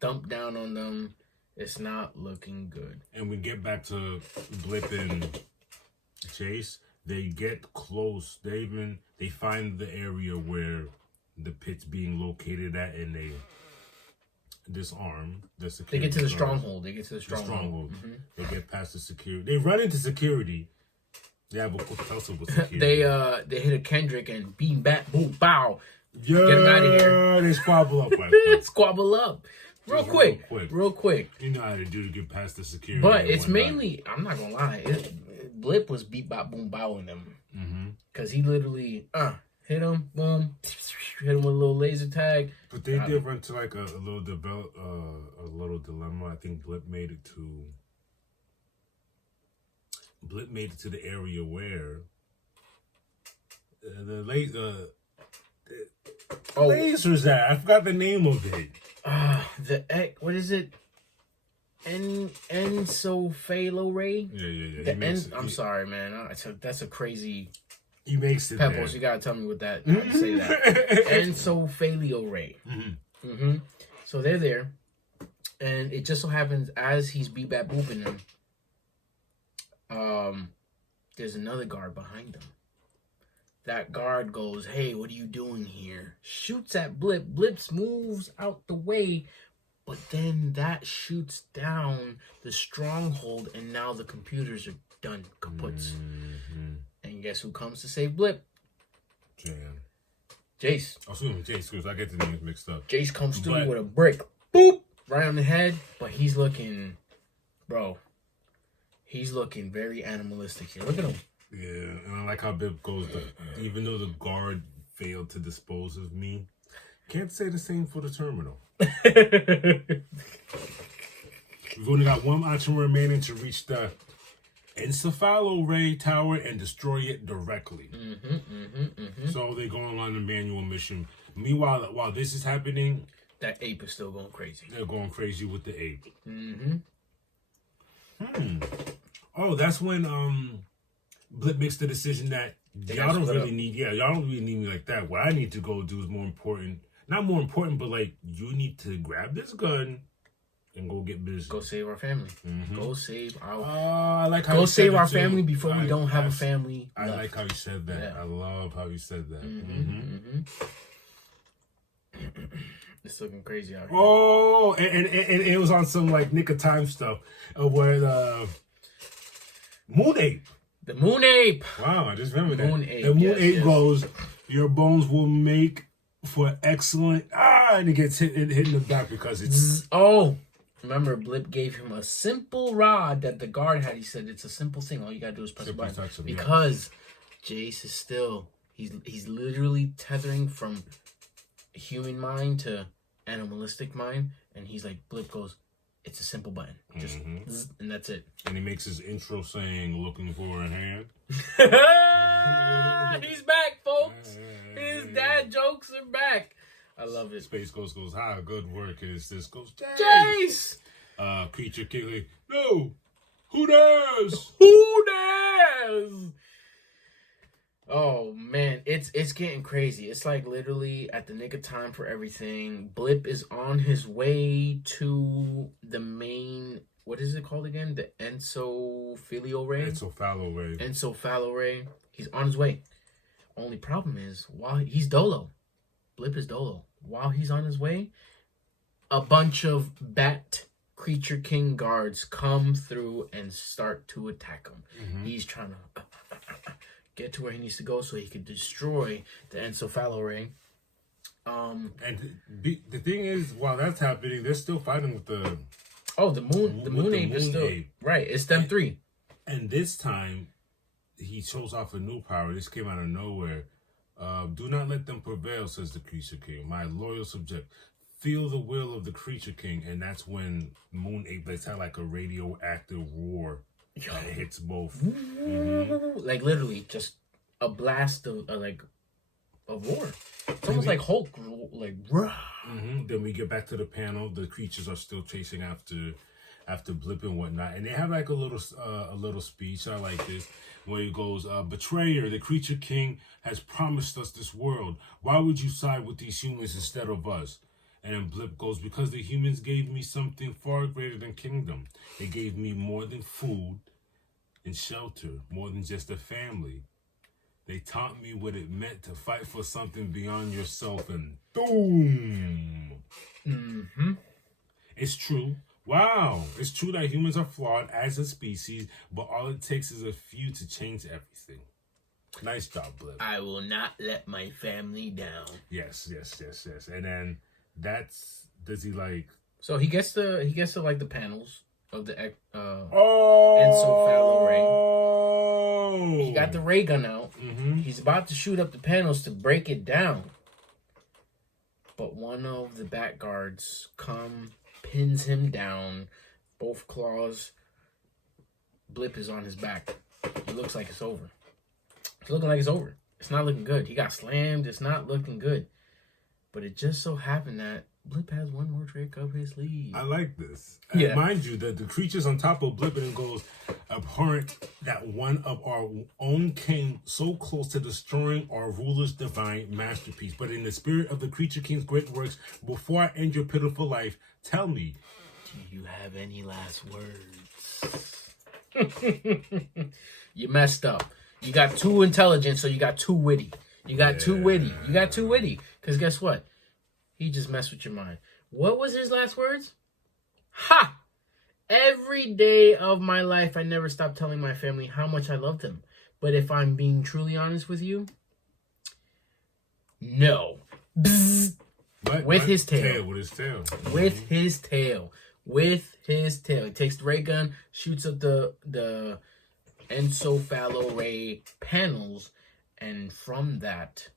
thump down on them. It's not looking good. And we get back to Blip and Chase. They get close. They find the area where the pit's being located at, and they disarm the security. They get to the stronghold. stronghold. They get past the security. They run into security. Yeah, but tell us what security. They hit a Kendrick and beam back, boom, bow. Yeah, get him out of here. They squabble up. Right? Squabble up. Real quick. You know how to do to get past the security. But it's mainly, I'm not gonna lie, Blip was beat bop boom bowing them. Because he literally hit him, boom, hit him with a little laser tag. But they did run to like a little dilemma. I think Blip made it to the area where the laser's at. I forgot the name of it. What is it? Ensophalo-ray? Yeah. I'm sorry, man. That's a crazy... He makes it Peppers, there. you gotta tell me what that... How to say that. Ensophalo-ray. So they're there. And it just so happens, as he's beat-bat-booping them, there's another guard behind him. That guard goes, "Hey, what are you doing here?" Shoots at Blip. Blip moves out the way, but then that shoots down the stronghold, and now the computers are done, kaputs. And guess who comes to save Blip? Jace. I assume Jace, because I get the names mixed up. Jace comes through with a brick, boop, right on the head. But he's looking, he's looking very animalistic here. Look at him. Yeah, and I like how Bip goes, even though the guard failed to dispose of me, can't say the same for the terminal. We've only got one option remaining to reach the Encephalo-Ray Tower and destroy it directly. So they're going on a manual mission. Meanwhile, while this is happening, that ape is still going crazy. They're going crazy with the ape. Oh, that's when Blip makes the decision that y'all don't really need me like that. What I need to go do is not more important, but like, you need to grab this gun and go get busy. Go save our family. Go save our family before we don't have a family I left. like how you said that. Yeah. I love how you said that. It's looking crazy out here. Oh, and it was on some like Nick of Time stuff where the Moon Ape. The Moon Ape. Wow, I just remember that. Moon Ape. The Moon Ape goes, "Your bones will make for excellent." And it gets hit in the back because it's... Remember, Blip gave him a simple rod that the guard had. He said, "It's a simple thing. All you gotta do is press a button." Because Jace is still... He's literally tethering from human mind to animalistic mind. And he's like, Blip goes, "It's a simple button. Just zzz, and that's it." And he makes his intro saying, "Looking for a hand." He's back, folks. His dad jokes are back. I love it. Space Ghost goes, "How good work is this?" Goes, "Jace!" Creature King, like, "No! Who dares?" Who dares? Oh man, it's getting crazy. It's like literally at the nick of time for everything. Blip is on his way to the main. What is it called again? The Enso Ray. Encephalo-ray. Enso Ray. He's on his way. Only problem is while he's Dolo, Blip is Dolo. While he's on his way, a bunch of Bat Creature King guards come through and start to attack him. Mm-hmm. He's trying to get to where he needs to go so he can destroy the Encephalo-Ray. And the thing is, while that's happening, they're still fighting with the moon ape is still ape. right. It's them three. And this time, he shows off a new power. This came out of nowhere. Do not let them prevail, says the Creature King. My loyal subject. Feel the will of the Creature King. And that's when Moon Ape lets out like a radioactive roar that hits both. Mm-hmm. Like literally just a blast of roar. It's almost like Hulk, like mm-hmm. Then we get back to the panel. The creatures are still chasing after Blip and whatnot, and they have like a little speech. I like this where it goes, "Betrayer, the Creature King has promised us this world. Why would you side with these humans instead of us?" And then Blip goes, "Because the humans gave me something far greater than kingdom. They gave me more than food and shelter, more than just a family. They taught me what it meant to fight for something beyond yourself," and boom. Mm-hmm. It's true. Wow. It's true that humans are flawed as a species, but all it takes is a few to change everything. Nice job, Blip. I will not let my family down. Yes. And then does he like... So he gets to like the panels of the Encephalo-ray. He got the ray gun out. Mm-hmm. He's about to shoot up the panels to break it down. But one of the Bat guards pins him down, both claws. Blip is on his back. It looks like it's over. It's looking like it's over. It's not looking good. He got slammed. It's not looking good. But it just so happened that Blip has one more trick up his sleeve. I like this. Yeah. And mind you, that the creature's on top of Blip and goes, "Abhorrent that one of our own came so close to destroying our ruler's divine masterpiece. But in the spirit of the Creature King's great works, before I end your pitiful life, tell me, do you have any last words?" You messed up. You got too intelligent, so you got too witty. You got too witty. Because guess what? He just messed with your mind. What was his last words? Ha! Every day of my life, I never stopped telling my family how much I loved them. But if I'm being truly honest with you, no. Bzz. With his tail. He takes the ray gun, shoots up the Encephalo-ray panels, and from that,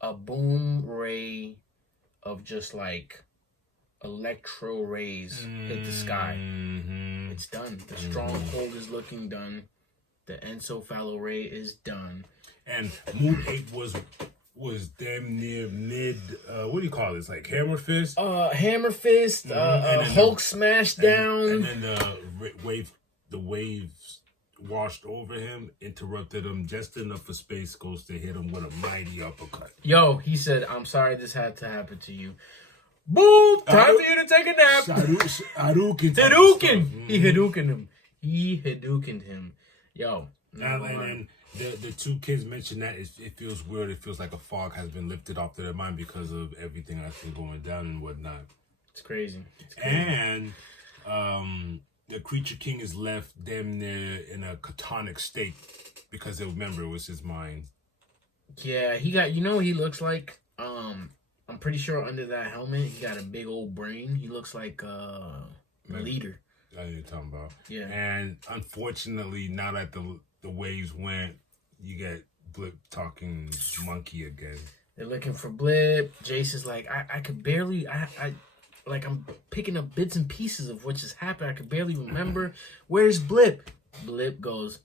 a boom ray of just like electro rays hit the sky. Mm-hmm. It's done. The stronghold is looking done. The Encephalo-ray is done. And Moon Ape was damn near mid. What do you call this? Like hammer fist. Hammer fist. Hulk smash down. And then the waves washed over him, interrupted him just enough for Space Ghost to hit him with a mighty uppercut. Yo, he said, "I'm sorry this had to happen to you." Boom! Time for you to take a nap. Hadouken. He Hadoukened him. Yo. And the two kids mentioned that it feels weird. It feels like a fog has been lifted off their mind because of everything that's been going down and whatnot. It's crazy. And the Creature King is left damn near in a catonic state because remember it was his mind. Yeah, he got. You know what he looks like? I'm pretty sure under that helmet he got a big old brain. He looks like a leader. That's what you're talking about. Yeah. And unfortunately, now that the waves went, you get Blip talking monkey again. They're looking for Blip. Jace is like, I could barely, like I'm picking up bits and pieces of what just happened. I could barely remember. Where's Blip? Blip goes.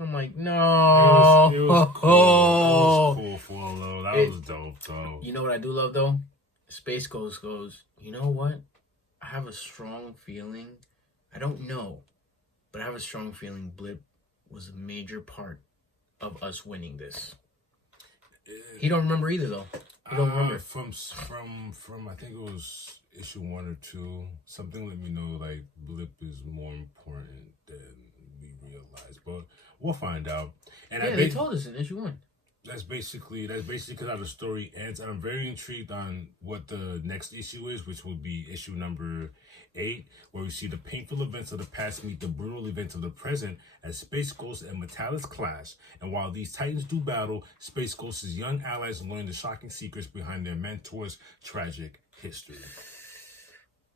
I'm like, no. It was cool. It was cool for a little. That was dope, though. You know what I do love, though? Space Ghost goes, you know what? I have a strong feeling. I don't know, but I have a strong feeling Blip was a major part of us winning this. He don't remember either, though. He don't remember. From I think it was issue 1 or 2. Something let me know like Blip is more important than we realize, but we'll find out. And yeah, they told us in issue 1. That's basically how the story ends, and I'm very intrigued on what the next issue is, which will be issue number 8, where we see the painful events of the past meet the brutal events of the present as Space Ghost and Metallis clash. And while these titans do battle, Space Ghost's young allies learn the shocking secrets behind their mentor's tragic history.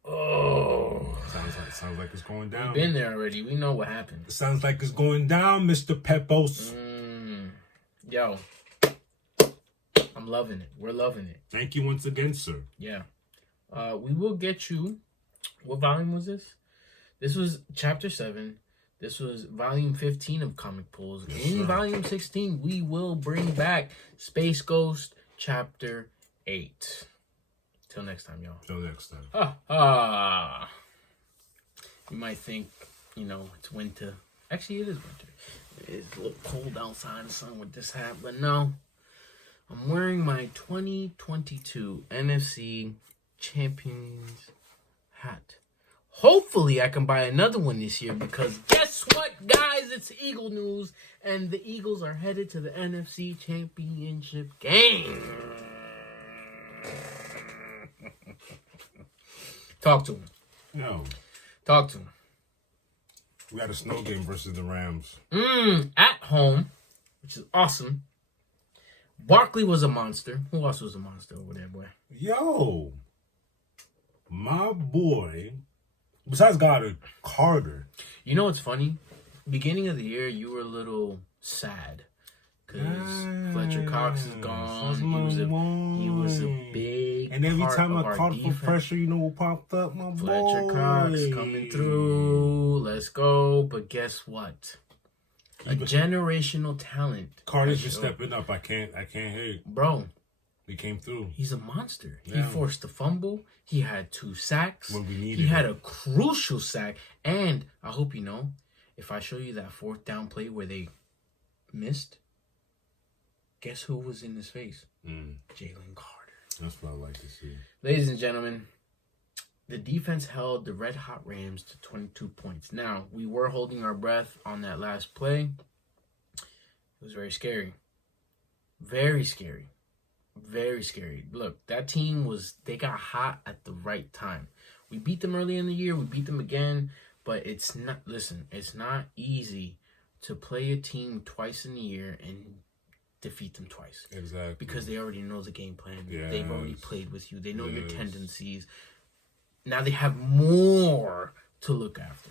Oh, sounds like it's going down. We've been there already. We know what happened. Sounds like it's going down, Mr. Pepos. Yo, I'm loving it. We're loving it. Thank you once again, sir. Yeah. We will get you. What volume was this? This was chapter 7. This was volume 15 of Comic Pools. Yes, In sir. volume 16, we will bring back Space Ghost chapter 8. Till next time, y'all. Till next time. You might think, it's winter. Actually, it is winter. It's a little cold outside in the sun with this hat, but no. I'm wearing my 2022 NFC Champions hat. Hopefully, I can buy another one this year because guess what, guys? It's Eagle news, and the Eagles are headed to the NFC Championship game. Talk to him. Yo. Talk to him. We got a snow game versus the Rams. At home, which is awesome. Barkley was a monster. Who else was a monster over there, boy? Yo. My boy. Besides Goddard, Carter. You know what's funny? Beginning of the year, you were a little sad. Because Fletcher Cox is gone. He was a big And every part time of I our caught for defense. pressure, you know what popped up, my Fletcher boy. Cox coming through. Let's go. But guess what? A generational talent. Carter's just stepping up. I can't hate. Bro, He came through. he's a monster. Yeah. He forced a fumble. He had 2 sacks. When we needed He had it. a crucial sack. And I hope you know, if I show you that 4th down play where they missed, guess who was in his face? Jalen Carter. That's what I like to see. Ladies and gentlemen, the defense held the Red Hot Rams to 22 points. Now, we were holding our breath on that last play. It was very scary. Very scary. Very scary. Look, that team they got hot at the right time. We beat them early in the year. We beat them again. But it's not easy to play a team twice in the year and defeat them twice. Exactly. Because they already know the game plan. Yes. They've already played with you. They know your tendencies. Now they have more to look after.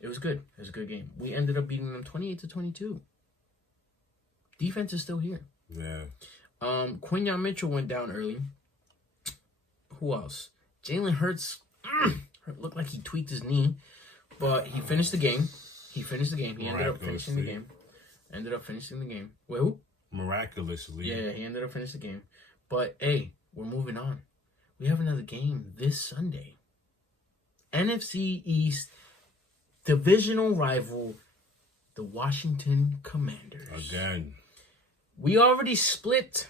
It was good. It was a good game. We ended up beating them 28-22. Defense is still here. Yeah. Quinyon Mitchell went down early. Who else? Jalen Hurts looked like he tweaked his knee, but he finished the game. He ended up finishing the game. Wait, who? Miraculously. Yeah, he ended up finishing the game. But, hey, we're moving on. We have another game this Sunday. NFC East divisional rival, the Washington Commanders. Again. We already split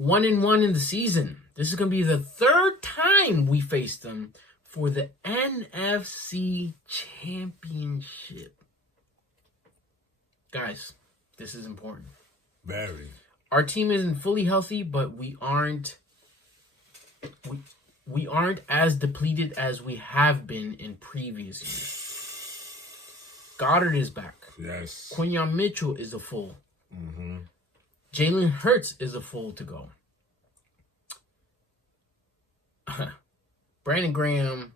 1-1 in the season. This is going to be the 3rd time we face them for the NFC Championship. Guys, this is important. Very. Our team isn't fully healthy, but we aren't as depleted as we have been in previous years. Goddard is back. Yes. Quinyon Mitchell is a full. Jalen Hurts is a full to go. Brandon Graham,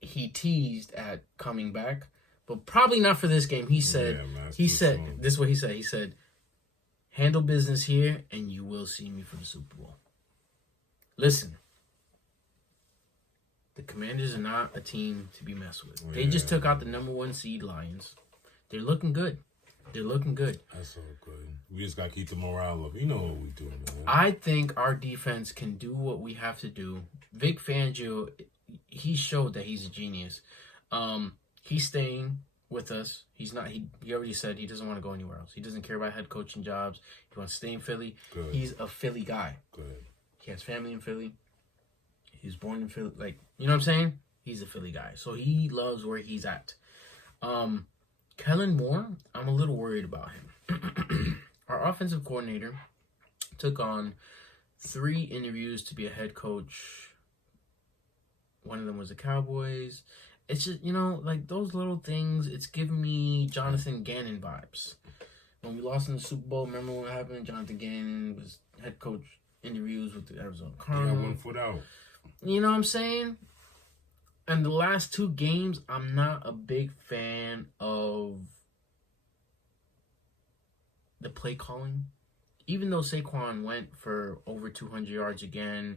he teased at coming back, but probably not for this game. He said, this is what he said. He said, handle business here and you will see me for the Super Bowl. Listen, the Commanders are not a team to be messed with. They just took out the number 1 seed Lions. They're looking good. That's so good. We just got to keep the morale up. You know what we do, man. I think our defense can do what we have to do. Vic Fangio, he showed that he's a genius. He's staying with us. He's not. He already said he doesn't want to go anywhere else. He doesn't care about head coaching jobs. He wants to stay in Philly. Good. He's a Philly guy. Good. He has family in Philly. He was born in Philly. Like, you know what I'm saying? He's a Philly guy. So he loves where he's at. Kellen Moore, I'm a little worried about him. Our offensive coordinator took on 3 interviews to be a head coach. One of them was the Cowboys. It's just, like those little things, it's giving me Jonathan Gannon vibes. When we lost in the Super Bowl, remember what happened? Jonathan Gannon was head coach interviews with the Arizona Cardinals. He got 1 foot out. You know what I'm saying? And the last 2 games, I'm not a big fan of the play calling. Even though Saquon went for over 200 yards again,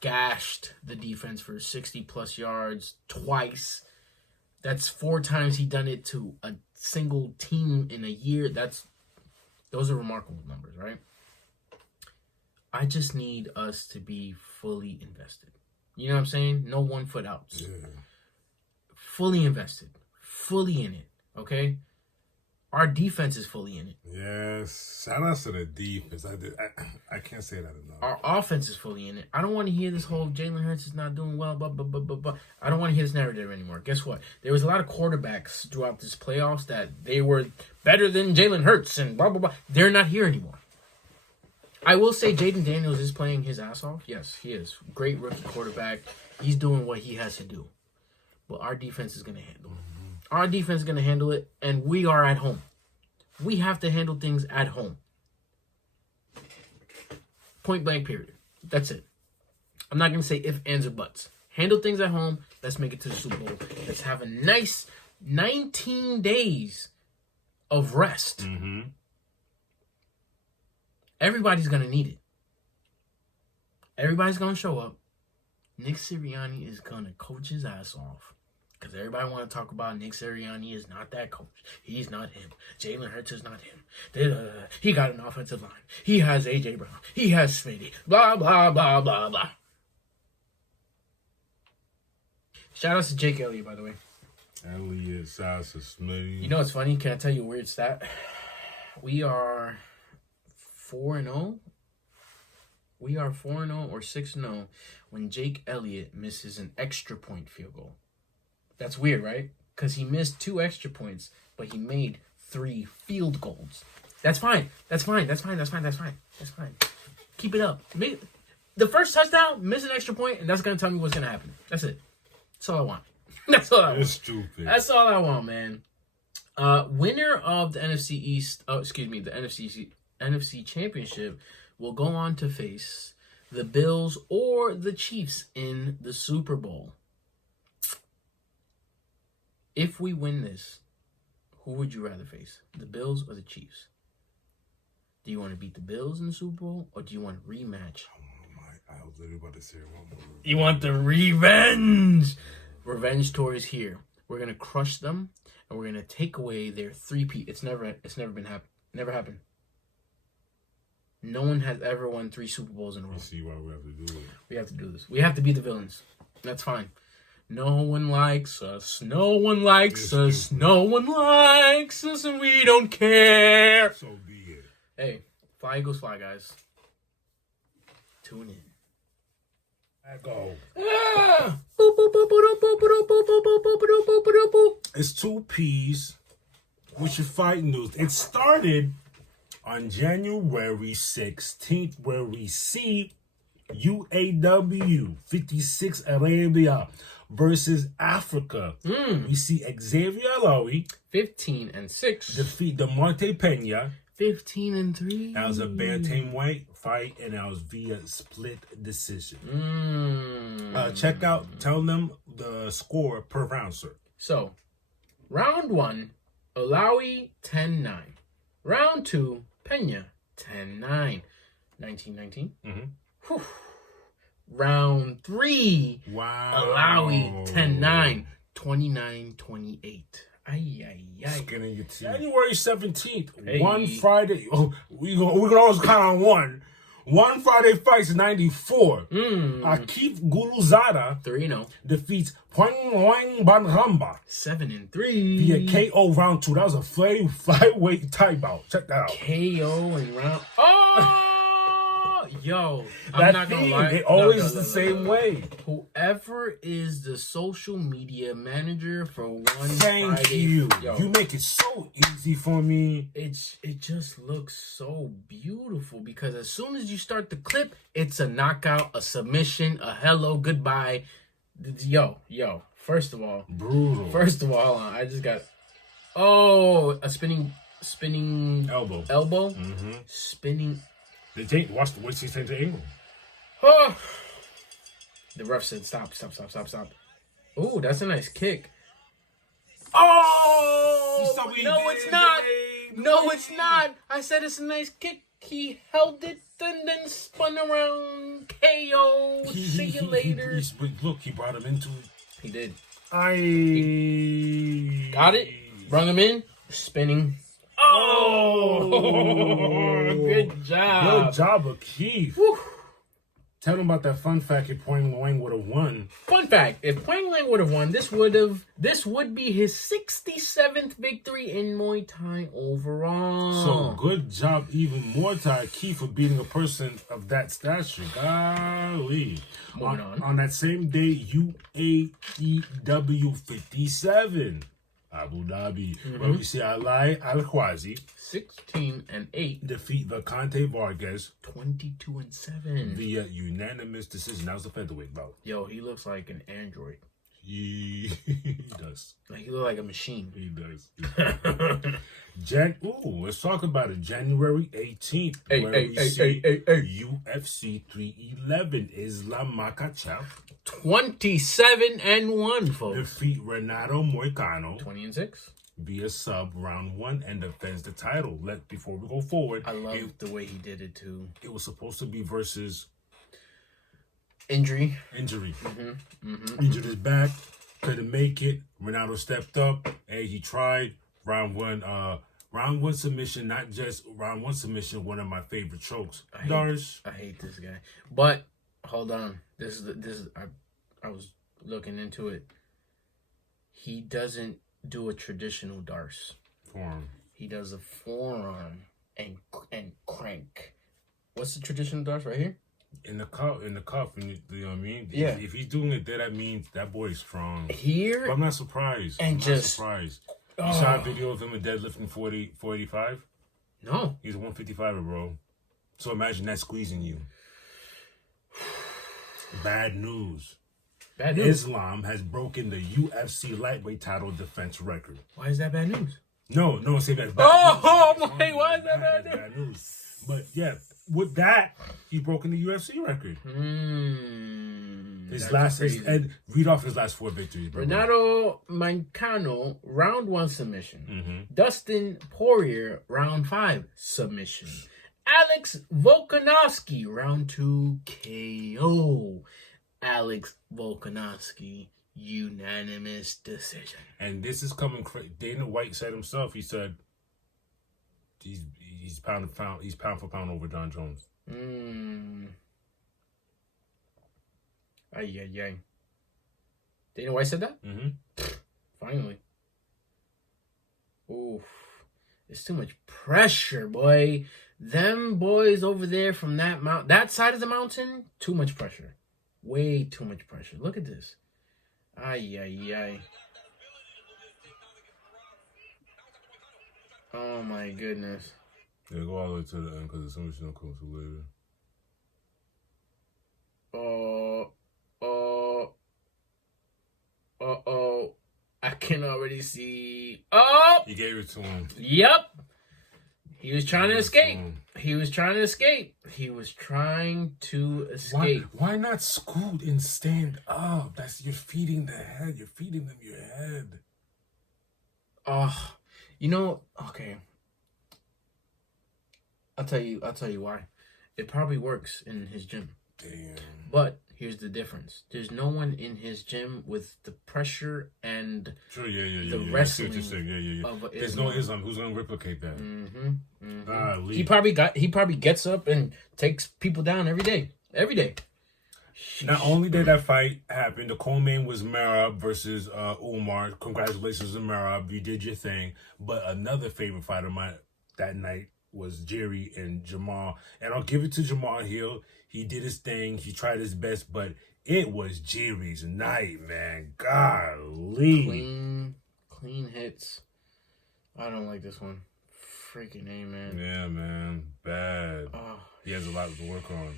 gashed the defense for 60-plus yards twice. That's 4 times he done it to a single team in a year. Those are remarkable numbers, right? I just need us to be fully invested. You know what I'm saying? No 1 foot outs. Yeah. Fully invested. Fully in it. Okay? Our defense is fully in it. Yes. Shout out to the defense. I can't say that enough. Our offense is fully in it. I don't want to hear this whole Jalen Hurts is not doing well, blah, blah, blah, blah, blah. I don't want to hear this narrative anymore. Guess what? There was a lot of quarterbacks throughout this playoffs that they were better than Jalen Hurts and blah, blah, blah. They're not here anymore. I will say Jaden Daniels is playing his ass off. Yes, he is. Great rookie quarterback. He's doing what he has to do. But our defense is going to handle it. Our defense is going to handle it, and we are at home. We have to handle things at home. Point blank, period. That's it. I'm not going to say if, ands, or buts. Handle things at home. Let's make it to the Super Bowl. Let's have a nice 19 days of rest. Mm-hmm. Everybody's going to need it. Everybody's going to show up. Nick Sirianni is going to coach his ass off. Because everybody want to talk about Nick Sirianni is not that coach. He's not him. Jalen Hurts is not him. He got an offensive line. He has A.J. Brown. He has Smitty. Blah, blah, blah, blah, blah. Shout out to Jake Elliott, by the way. Elliott, shout out to Smitty. You know what's funny? Can I tell you a weird stat? We are 4-0. We are 4-0 or 6-0 when Jake Elliott misses an extra point field goal. That's weird, right? Because he missed 2 extra points, but he made 3 field goals. That's fine. That's fine. Keep it up. The first touchdown, miss an extra point, and that's going to tell me what's going to happen. That's it. That's all I want. That's all I want. That's stupid. That's all I want, man. Winner of the NFC East, the NFC Championship will go on to face the Bills or the Chiefs in the Super Bowl. If we win this, who would you rather face? The Bills or the Chiefs? Do you want to beat the Bills in the Super Bowl, or do you want a rematch? I was literally about to say one more. You want the revenge? Revenge tour is here. We're gonna crush them, and we're gonna take away their 3-peat. It's never happened. No one has ever won 3 Super Bowls in a row. You see why we have to do it. We have to do this. We have to be the villains. That's fine. No one likes us. No one likes us. No one likes us, and we don't care. So be it. Hey, fly Eagles fly, guys. Tune in. I go. Ah! It's 2 P's. What's your fighting news? It started on January 16th, where we see UAW 56 Arabia versus Africa. We see Xavier Alawi 15-6 defeat DeMarte Pena. 15-3. That was a bantamweight fight, and that was via split decision. Check out, tell them the score per round, sir. So, round 1, Alawi 10-9. Round 2, Pena 10-9. 19-19. Mm-hmm. Round 3, Wow. Alawi 10-9. 29-28. Ay. Skinning your teeth. January 17th, Hey. one Friday. Oh, we can always count on one. One Friday Fights 94. Mm. Akif Guluzada 3-0. defeats Poing Banramba 7-3. via KO round 2. That was a flyweight tie bout. Check that out. KO in round. Oh! Yo, I'm That not gonna theme, lie. it always the same way. Whoever is the social media manager for One Thank Friday, you. yo, You make it so easy for me. it just looks so beautiful because as soon as you start the clip, it's a knockout, a submission, a hello, goodbye. Yo. First of all, Brutal. I just got a spinning elbow. Mm-hmm. Spinning. Watch the way she's changed the angle. Oh. The ref said stop. Oh, that's a nice kick. Oh! No, it's not. No, it's not. I said it's a nice kick. He held it and then spun around. KO. See you later. Look, he brought him into it. He did. He got it. Brung him in. Spinning. Oh! Good job. Good job, Keith. Tell them about that fun fact if Poing Lang would have won. Fun fact, if Poing Lang would have won, this would be his 67th victory in Muay Thai overall. So good job, even more to Keith for beating a person of that stature. Golly. On that same day, UAEW 57. Abu Dhabi, where we see Ali Al-Khwazi 16-8 defeat Vicente Vargas 22-7 via unanimous decision. That was the featherweight bout. Yo, he looks like an android. He does. Like he looks like a machine. He does. Let's talk about it. January 18th, UFC 311 Islam Makhachev 27-1, folks. defeat Renato Moicano 20-6 via sub round 1 and defends the title. Before we go forward, I love the way he did it too. It was supposed to be versus injury. Injured his back, couldn't make it. Renato stepped up. Hey, he tried. Round one submission, not just round one submission. One of my favorite chokes. I hate this guy. But hold on, this is I was looking into it. He doesn't do a traditional Darce forearm. He does a forearm and crank. What's the traditional Darce right here? In the cuff, you know what I mean? Yeah. If he's doing it there, that means that boy's strong. Here, but I'm not surprised. And I'm not surprised. You saw a video of him deadlifting 485? No. He's a 155er, bro. So imagine that squeezing you. Bad news. Islam has broken the UFC lightweight title defense record. Why is that bad news? No, say that's bad news. Oh, why is that bad news? But yeah, with that, he's broken the UFC record. Read off his last 4 victories, bro. Renato Moicano, round 1 submission. Dustin Poirier, round 5 submission. Alex Volkanovski, round 2 KO. Alex Volkanovski, unanimous decision. And this is coming. Dana White said himself. He said he's pound for pound over John Jones. Ay. Dana White said that? Finally. Oof. It's too much pressure, boy. Them boys over there from that side of the mountain, too much pressure. Way too much pressure. Look at this. Ay. Oh my goodness. Yeah, go all the way to the end because the submission will come to later. I can already see. Oh! You gave it to him. Yep. He was trying to escape. He was trying to escape. Why not scoot and stand up? You're feeding the head. You're feeding them your head. Okay. I'll tell you why. It probably works in his gym. Damn. But here's the difference. There's no one in his gym with the pressure and Sure, yeah. the I see wrestling what you're saying. Yeah. of There's no Islam. Who's gonna replicate that? He probably gets up and takes people down every day. Every day. Not only did that fight happen, the co-main was Merab versus Umar. Congratulations to Merab, you did your thing. But another favorite fight of mine that night was Jerry and Jamal. And I'll give it to Jamal Hill. He did his thing. He tried his best, but it was Jerry's night, man. Golly. Clean hits. I don't like this one. Freaking A, man. Yeah, man. Bad. He has a lot to work on.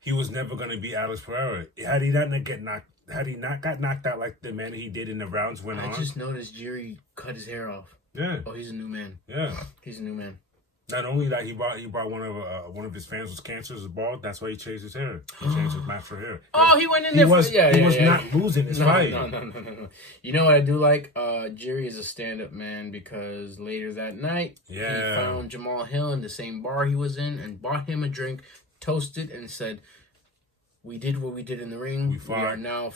He was never gonna be Alex Pereira. Had he not got knocked out like the man he did in the rounds went on. I just noticed Jerry cut his hair off. Yeah. Oh, he's a new man. Yeah. He's a new man. Not only that, he brought one of his fans was cancer, was bald. That's why he changed his hair. He changed his natural hair. Oh, he went in there. He was not losing his fight. No. You know what I do like? Jerry is a stand-up man because later that night, he found Jamal Hill in the same bar he was in and bought him a drink, toasted, and said, "We did what we did in the ring. We are now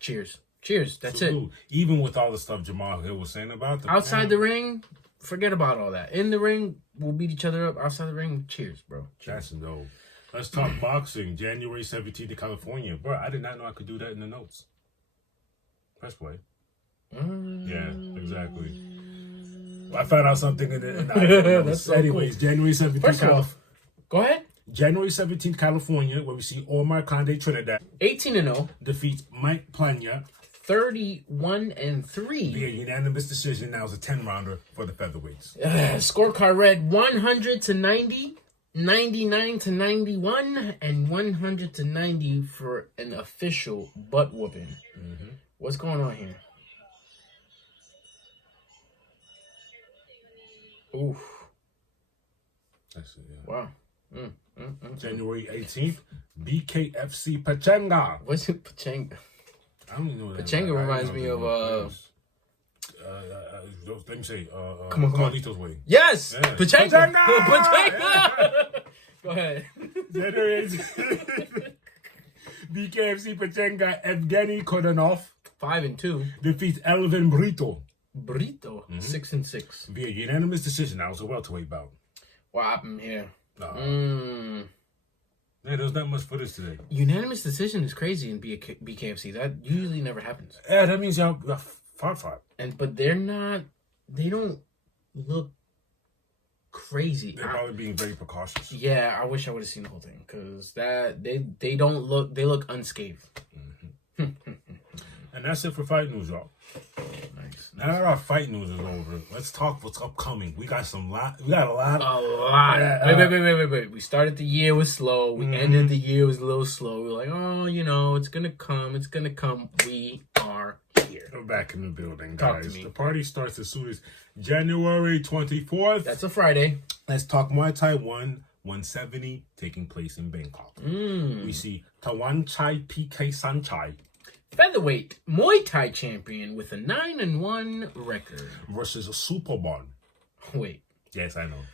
cheers." Cheers. That's it. Even with all the stuff Jamal Hill was saying about outside the ring, forget about all that. In the ring, we'll beat each other up. Outside the ring, cheers, bro. Cheers. That's dope. Let's talk boxing. January 17th in California. Bro, I did not know I could do that in the notes. Press play. Yeah, exactly. Well, I found out something in the That's so anyways, cool. January 17th. First off, go ahead. January 17th, California, where we see Omar Conde Trinidad 18-0 defeats Mike Plania 31-3 via unanimous decision. Now it's a 10-rounder for the featherweights. Scorecard read 100-90, 99-91, and 100-90 for an official butt whooping. What's going on here? Oof. That's it, yeah. Wow. January 18th, BKFC Pachanga. What's it, Pachanga? I don't even know that. Pachanga reminds me of let me say come on. Carlito's Way. Yes, Yeah. Pachanga. Pachanga! Go ahead. January 18th, BKFC Pachanga Evgeny Kodonov 5-2 defeats Elvin Brito 6-6 via unanimous decision. That was a welterweight bout. What happened here? Yeah, there's not much footage today. Unanimous decision is crazy in BKFC. That usually never happens. Yeah, that means y'all fought. But they're not. They don't look crazy. They're probably being very precautious. Yeah, I wish I would have seen the whole thing because they don't look. They look unscathed. And that's it for fight news, y'all. Nice. Now that our fight news is over, let's talk what's upcoming. We got a lot. A lot. Wait. We started the year with slow. We ended the year with a little slow. We're like, it's gonna come. It's gonna come. We are here. We're back in the building, Talk guys. to me. The party starts as soon as January 24th. That's a Friday. Let's talk Muay Thai 170 taking place in Bangkok. We see Tawan Chai PK Sanchai Featherweight Muay Thai champion with a 9-1 record versus a Superbon. Wait. Yes, I know.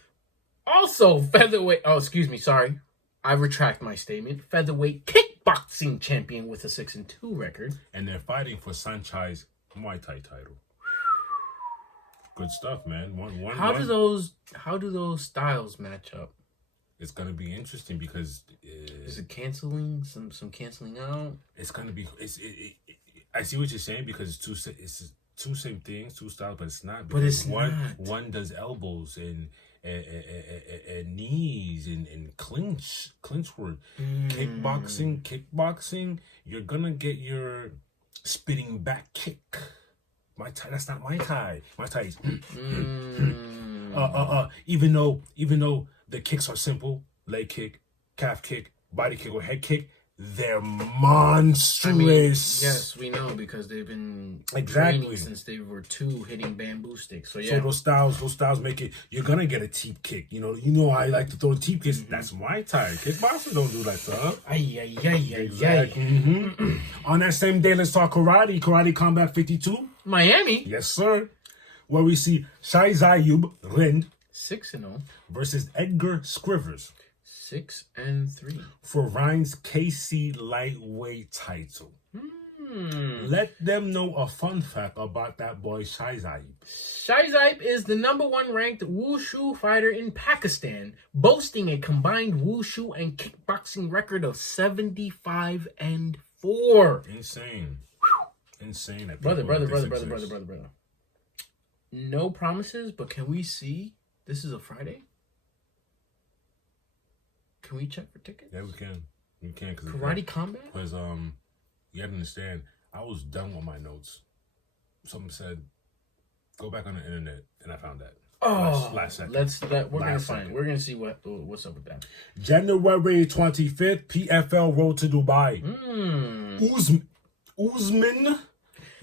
Also, featherweight. Oh, excuse me. Sorry. I retract my statement. Featherweight kickboxing champion with a 6-2 record. And they're fighting for Sanchai's Muay Thai title. Good stuff, man. How do those styles match up? It's gonna be interesting because is it canceling some canceling out? It's gonna be. I see what you're saying because it's two same things, two styles, but it's not. But it's not. not. One does elbows and knees and clinch work. Kickboxing, you're gonna get your spitting back kick. Muay Thai, that's not Muay Thai. Muay Thai is even though the kicks are simple, leg kick, calf kick, body kick, or head kick, they're monstrous. I mean, yes, we know because they've been training since they were 2 hitting bamboo sticks. So yeah. So those styles make it. You're gonna get a teep kick. You know I like to throw teep kicks. That's Muay Thai. Kickboxing don't do that stuff. Exactly. On that same day, let's talk karate. Karate Combat 52. Miami. Yes, sir. Where we see Shai Zayub Rind 6-0 versus Edgar Scrivers 6-3. For Ryan's KC lightweight title. Let them know a fun fact about that boy Shaizaib. Shaizaib is the #1 ranked wushu fighter in Pakistan, boasting a combined wushu and kickboxing record of 75-4. Insane. Insane. That Brother. people like this exist. No promises, but can we see? This is a Friday. Can we check for tickets? Yeah, we can. We can. Karate Combat? Because, you have to understand, I was done with my notes. Someone said, go back on the internet, and I found that. Last second. We're gonna see what's up with that. January 25th, PFL Road to Dubai. Usman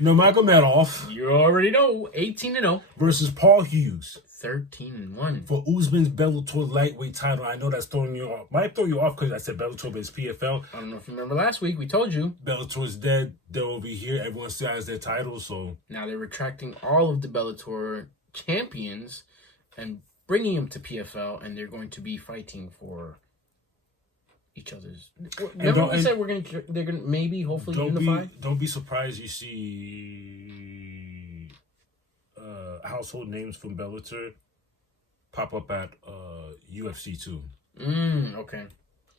Nurmagomedov. You already know, 18-0 versus Paul Hughes. 13-1 for Usman's Bellator lightweight title. I know that's throwing you off. Might throw you off because I said Bellator, but it's PFL. I don't know if you remember last week. We told you Bellator's dead. They're over here. Everyone still has their titles. So now they're retracting all of the Bellator champions and bringing them to PFL, and they're going to be fighting for each other's. Remember we said they're gonna maybe hopefully unify. Don't be surprised you see household names from Bellator pop up at UFC too. Okay.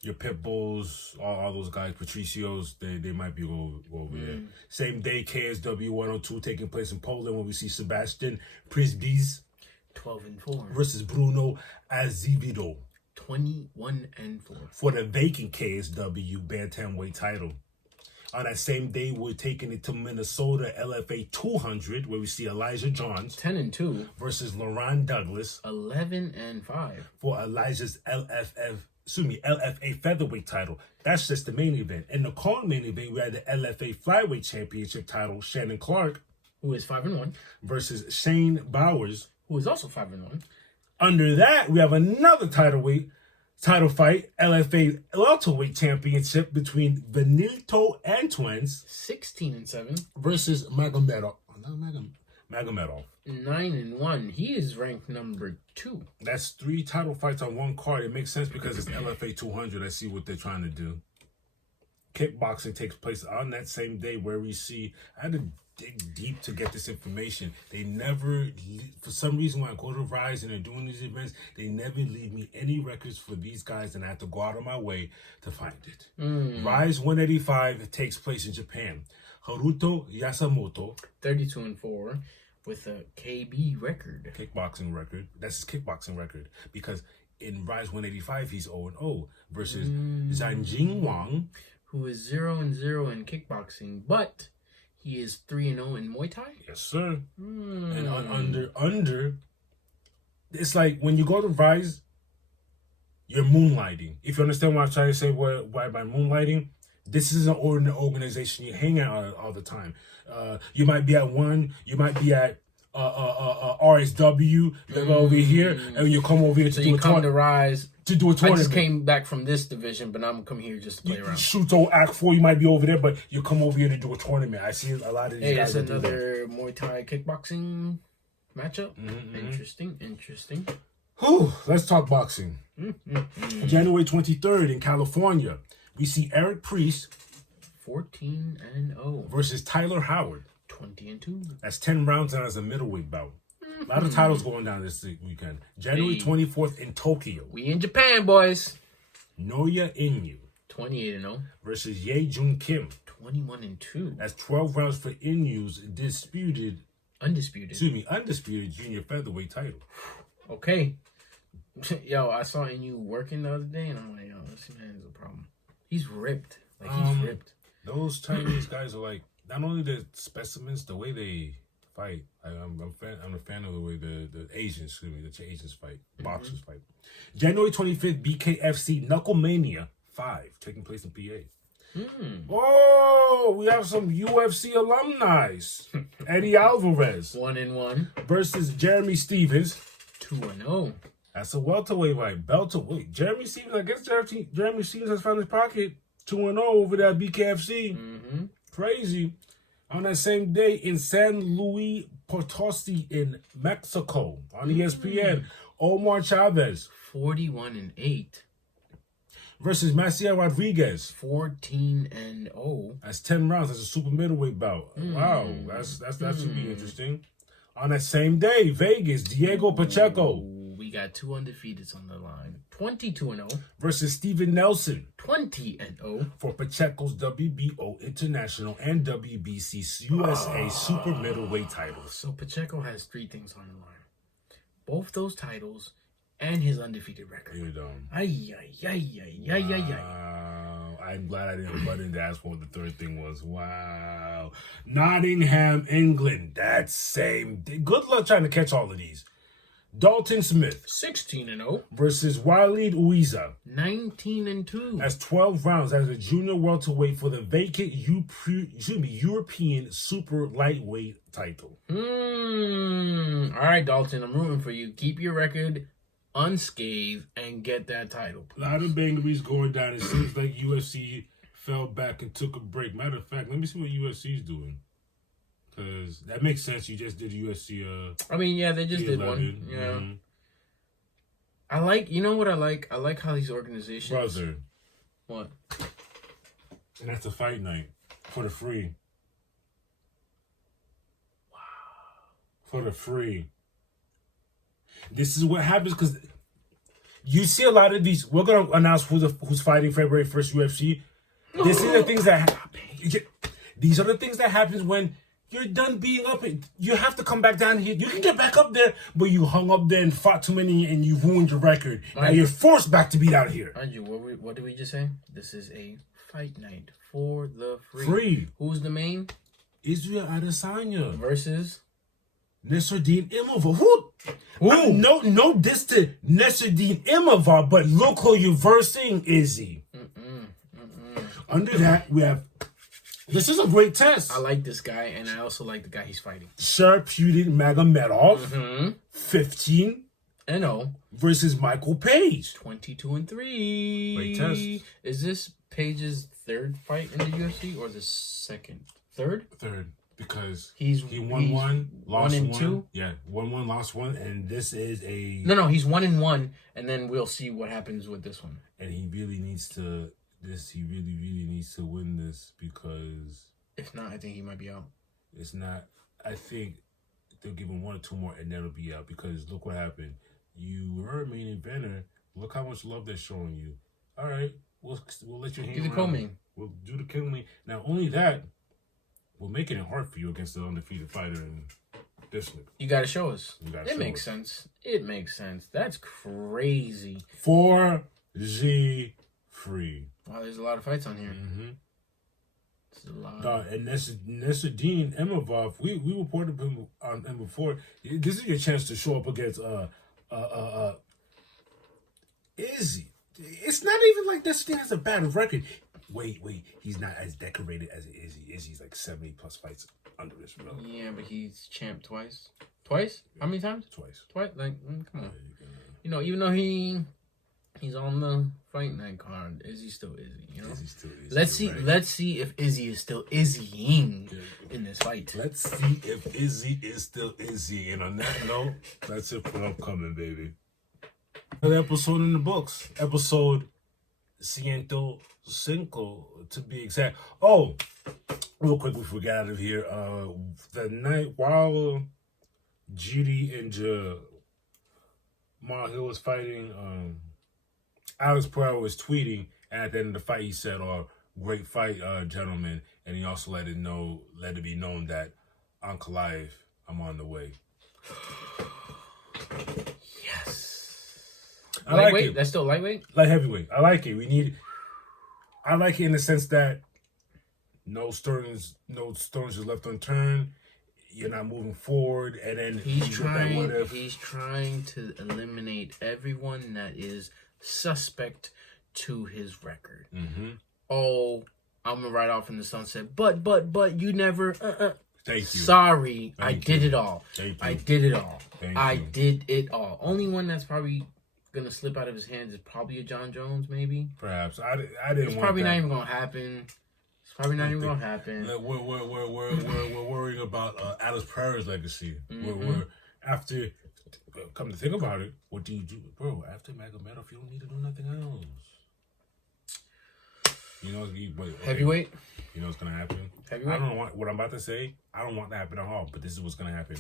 Your Pit Bulls, all those guys, Patricios, they might be over there. Same day, KSW 102 taking place in Poland when we see Sebastian Prisbys 12-4 versus Bruno Azevedo 21-4 for the vacant KSW bantamweight title. On that same day, we're taking it to Minnesota LFA 200, where we see Elijah Johns 10-2 versus Lauren Douglas 11-5 for Elijah's LFA featherweight title. That's just the main event. In the main event, we had the LFA flyweight championship title. Shannon Clark, who is 5-1, versus Shane Bowers, who is also 5-1. Under that, we have another title fight, LFA welterweight championship between Benito and Twins 16-7 versus Magomedov. 9-1. He is ranked number 2. That's 3 title fights on one card. It makes sense because it's LFA 200. I see what they're trying to do. Kickboxing takes place on that same day where we see. I had to dig deep to get this information. They never, for some reason, when I go to Rise and they're doing these events, they never leave me any records for these guys, and I have to go out of my way to find it. Rise 185 takes place in Japan. Haruto Yasumoto, 32-4 with a KB record. Kickboxing record. That's his kickboxing record because in Rise 185 he's 0-0 versus Zhanjing Wang, who is 0-0 in kickboxing, but he is 3-0 in Muay Thai. Yes, sir. And under, it's like when you go to Rise, you're moonlighting. If you understand what I'm trying to say, why by moonlighting, this is an ordinary organization you hang out all the time. You might be at one, you might be at RSW, over here, and you come over here to do a tournament. To Rise to do a tournament. I just came back from this division, but I'm gonna come here just to play around. Shuto Act 4, you might be over there, but you come over here to do a tournament. I see a lot of these guys. It's another Muay Thai kickboxing matchup. Interesting. Whew, let's talk boxing. January 23rd in California, we see Eric Priest 14-0 versus Tyler Howard 20-2. That's 10 rounds and as a middleweight bout. A lot of titles going down this weekend. January 24th in Tokyo. We in Japan, boys. Noya Inu 28-0 versus Ye Jun Kim 21-2. That's 12 rounds for Inu's undisputed junior featherweight title. Okay. Yo, I saw Inu working the other day, and I'm like, yo, this man is a problem. He's ripped. Like, he's ripped. Those Chinese guys are like, not only the specimens, the way they fight. I'm a fan of the way the Asians fight, boxers fight. January 25th, BKFC Knucklemania 5, taking place in PA. Oh, we have some UFC alumni. Eddie Alvarez 1-1 versus Jeremy Stevens 2-0. That's a welterweight fight. Welterweight. Jeremy Stevens, I guess Jeremy Stevens has found his pocket 2-0 over there at BKFC. Crazy. On that same day in San Luis Potosi in Mexico on ESPN, Omar Chavez 41-8 versus Maciel Rodriguez. 14-0. That's 10 rounds. That's a super middleweight bout. Wow, that should be interesting. On that same day, Vegas, Diego Pacheco. We got 2 undefeateds on the line. 22-0 versus Steven Nelson. 20-0 for Pacheco's WBO International and WBC USA super middleweight titles. So Pacheco has 3 things on the line. Both those titles and his undefeated record. You don't. Ay. I'm glad I didn't butt in to ask what the third thing was. Wow. Nottingham, England. That same day. Good luck trying to catch all of these. Dalton Smith 16-0 versus Waleed Uiza. 19-2. That's 12 rounds as a junior welterweight for the vacant European super lightweight title. All right, Dalton, I'm rooting for you. Keep your record unscathed and get that title, please. A lot of bangeries going down. It seems like UFC fell back and took a break. Matter of fact, let me see what UFC's doing. Because that makes sense. You just did UFC. I mean, yeah, they just did 11. one. Yeah. Mm-hmm. I like, you know what I like? I like how these organizations. Brother. What? And that's a fight night for the free. Wow. For the free. This is what happens because you see a lot of these. We're going to announce who's fighting February 1st UFC. This is the things that these are the things that happens when you're done being up. You have to come back down here. You can get back up there, but you hung up there and fought too many and you ruined your record. Now you're forced back to be out here. Andrew, what did we just say? This is a fight night for the free. Free. Who's the main? Israel Adesanya Versus Nasruddin Imavov. No diss to Nasruddin Imavov, but look who you're versing, Izzy. Under that, we have. This is a great test. I like this guy, and I also like the guy he's fighting. Sharpshooting Magomedov, 15-0 versus Michael Page, 22-3. Great test. Is this Page's third fight in the UFC or the second? Third, because he won one, lost 1 and one. 2. Yeah, won one, lost one, and this is a No, he's 1-1, and then we'll see what happens with this one. And he really needs to. He really needs to win this because if not, I think he might be out. It's not. I think they'll give him 1 or 2 more, and then he'll be out. Because look what happened. You were a main eventer. Look how much love they're showing you. All right, we'll let you hang Do the around. co-main. We'll do the co-main. Not only that, we're making it hard for you against the undefeated fighter in this one. You got to show us. It makes sense. It makes sense. That's crazy. 4G free. Wow, there's a lot of fights on here. It's a lot. And Nasruddin Imavov, we reported him on him before. This is your chance to show up against Izzy. It's not even like Nasruddin has a bad record. Wait, he's not as decorated as Izzy. Izzy's like 70 plus fights under this belt. Yeah, but he's champ twice. Twice? How many times? Twice. Like, come on. You know, even though he's on the fight night card, Izzy's still Izzy, you know? Izzy's still Izzy. Let's see if Izzy is still Izzying in this fight. Let's see if Izzy is still Izzy. And on that note, that's it for upcoming, baby. Another episode in the books. Episode Ciento, Cinco, to be exact. Oh, real quick before we get out of here. The night while GD and Jamal Hill was fighting, Alex Pereira was tweeting, and at the end of the fight, he said, great fight, gentlemen. And he also let it be known that Uncle Life, I'm on the way. Yes. I Lightweight? like it. That's still lightweight? Light heavyweight. I like it. I like it in the sense that no stones are left unturned. You're not moving forward, and then he's trying to eliminate everyone that is suspect to his record. Oh, I'm gonna ride off in the sunset, but you never. Thank you. Sorry, I did it all. I did it all. I did it all. Only one that's probably gonna slip out of his hands is probably a John Jones, maybe. Perhaps I didn't. It's probably not even gonna happen. We're worrying about Alex Pereira's legacy. We're after. Come to think about it, what do you do, bro? After Magomedov, you don't need to do nothing else. You know, Heavyweight. You know what's gonna happen? Heavyweight. I don't want what I'm about to say. I don't want that to happen at all. But this is what's gonna happen.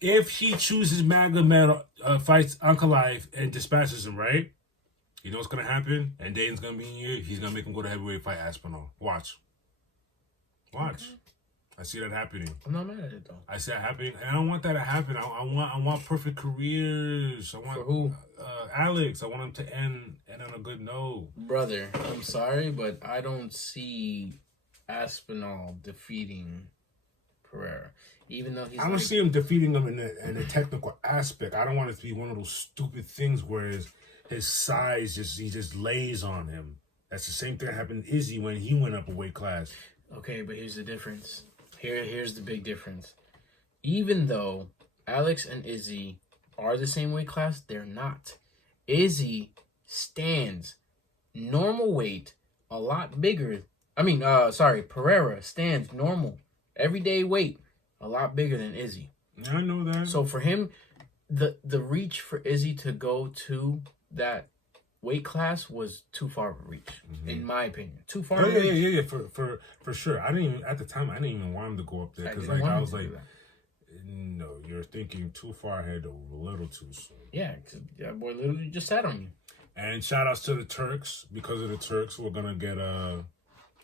If he chooses Magna Man, fights Uncle Life and dispatches him, right? You know what's gonna happen? And Dayton's gonna be in here. He's gonna make him go to heavyweight fight Aspinall. Watch. Okay. I see that happening. I'm not mad at it though. I see that happening, and I don't want that to happen. I want perfect careers. I want For who? Alex. I want him to end on a good note. Brother, I'm sorry, but I don't see Aspinall defeating Pereira. Even though he's I don't see him defeating him in the technical aspect. I don't want it to be one of those stupid things where his size he just lays on him. That's the same thing that happened to Izzy when he went up a weight class. Okay, but here's the difference. Here's the big difference. Even though Alex and Izzy are the same weight class, they're not. Izzy stands normal weight a lot bigger. Pereira stands normal everyday weight a lot bigger than Izzy. I know that. So for him, the reach for Izzy to go to that weight class was too far of a reach, in my opinion. Too far. Oh, yeah. For sure. I didn't even at the time. I didn't even want him to go up there because I was like, no, you're thinking too far ahead, a little too soon. Yeah, because that boy literally just sat on you. And shout outs to the Turks. Because of the Turks, we're gonna get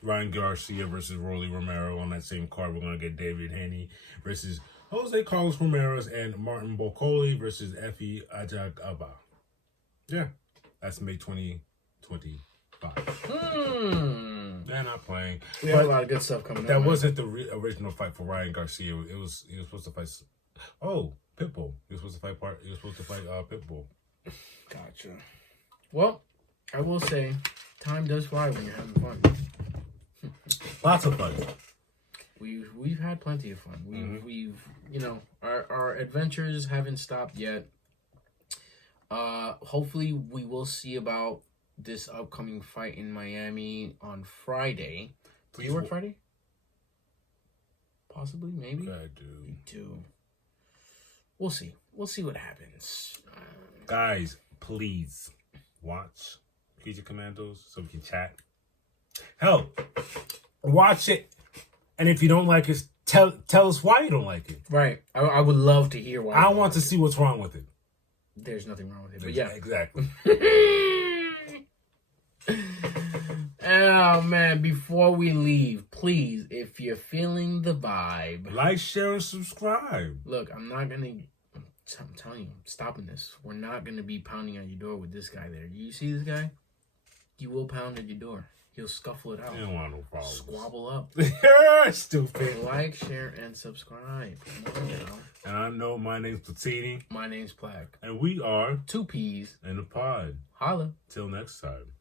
Ryan Garcia versus Rolly Romero on that same card. We're gonna get David Haney versus Jose Carlos Ramirez and Martin Bocoli versus Effie Ajagaba. Yeah. That's May 2025. They're not playing. We have a lot of good stuff coming up. That wasn't the original fight for Ryan Garcia. He was supposed to fight. Oh, Pitbull. He was supposed to fight Pitbull. Gotcha. Well, I will say, time does fly when you're having fun. Lots of fun. We've had plenty of fun. We've our adventures haven't stopped yet. Hopefully we will see about this upcoming fight in Miami on Friday. Do you work Friday? Possibly, maybe. I do. You do. We'll see. We'll see what happens. Guys, please watch Creature Commandos so we can chat. Hell, watch it, and if you don't like it, tell us why you don't like it. Right. I would love to hear why. I want to see what's wrong with it. There's nothing wrong with it, but yeah. Exactly. Oh, man, before we leave, please, if you're feeling the vibe... Like, share, and subscribe. Look, I'm telling you, I'm stopping this. We're not going to be pounding on your door with this guy there. You see this guy? You will pound at your door. He'll scuffle it out. You don't want no problems. Squabble up. Stupid. Like, share, and subscribe. And I know my name's Platini. My name's Plaque. And we are 2 P's in the pod. Holla. Till next time.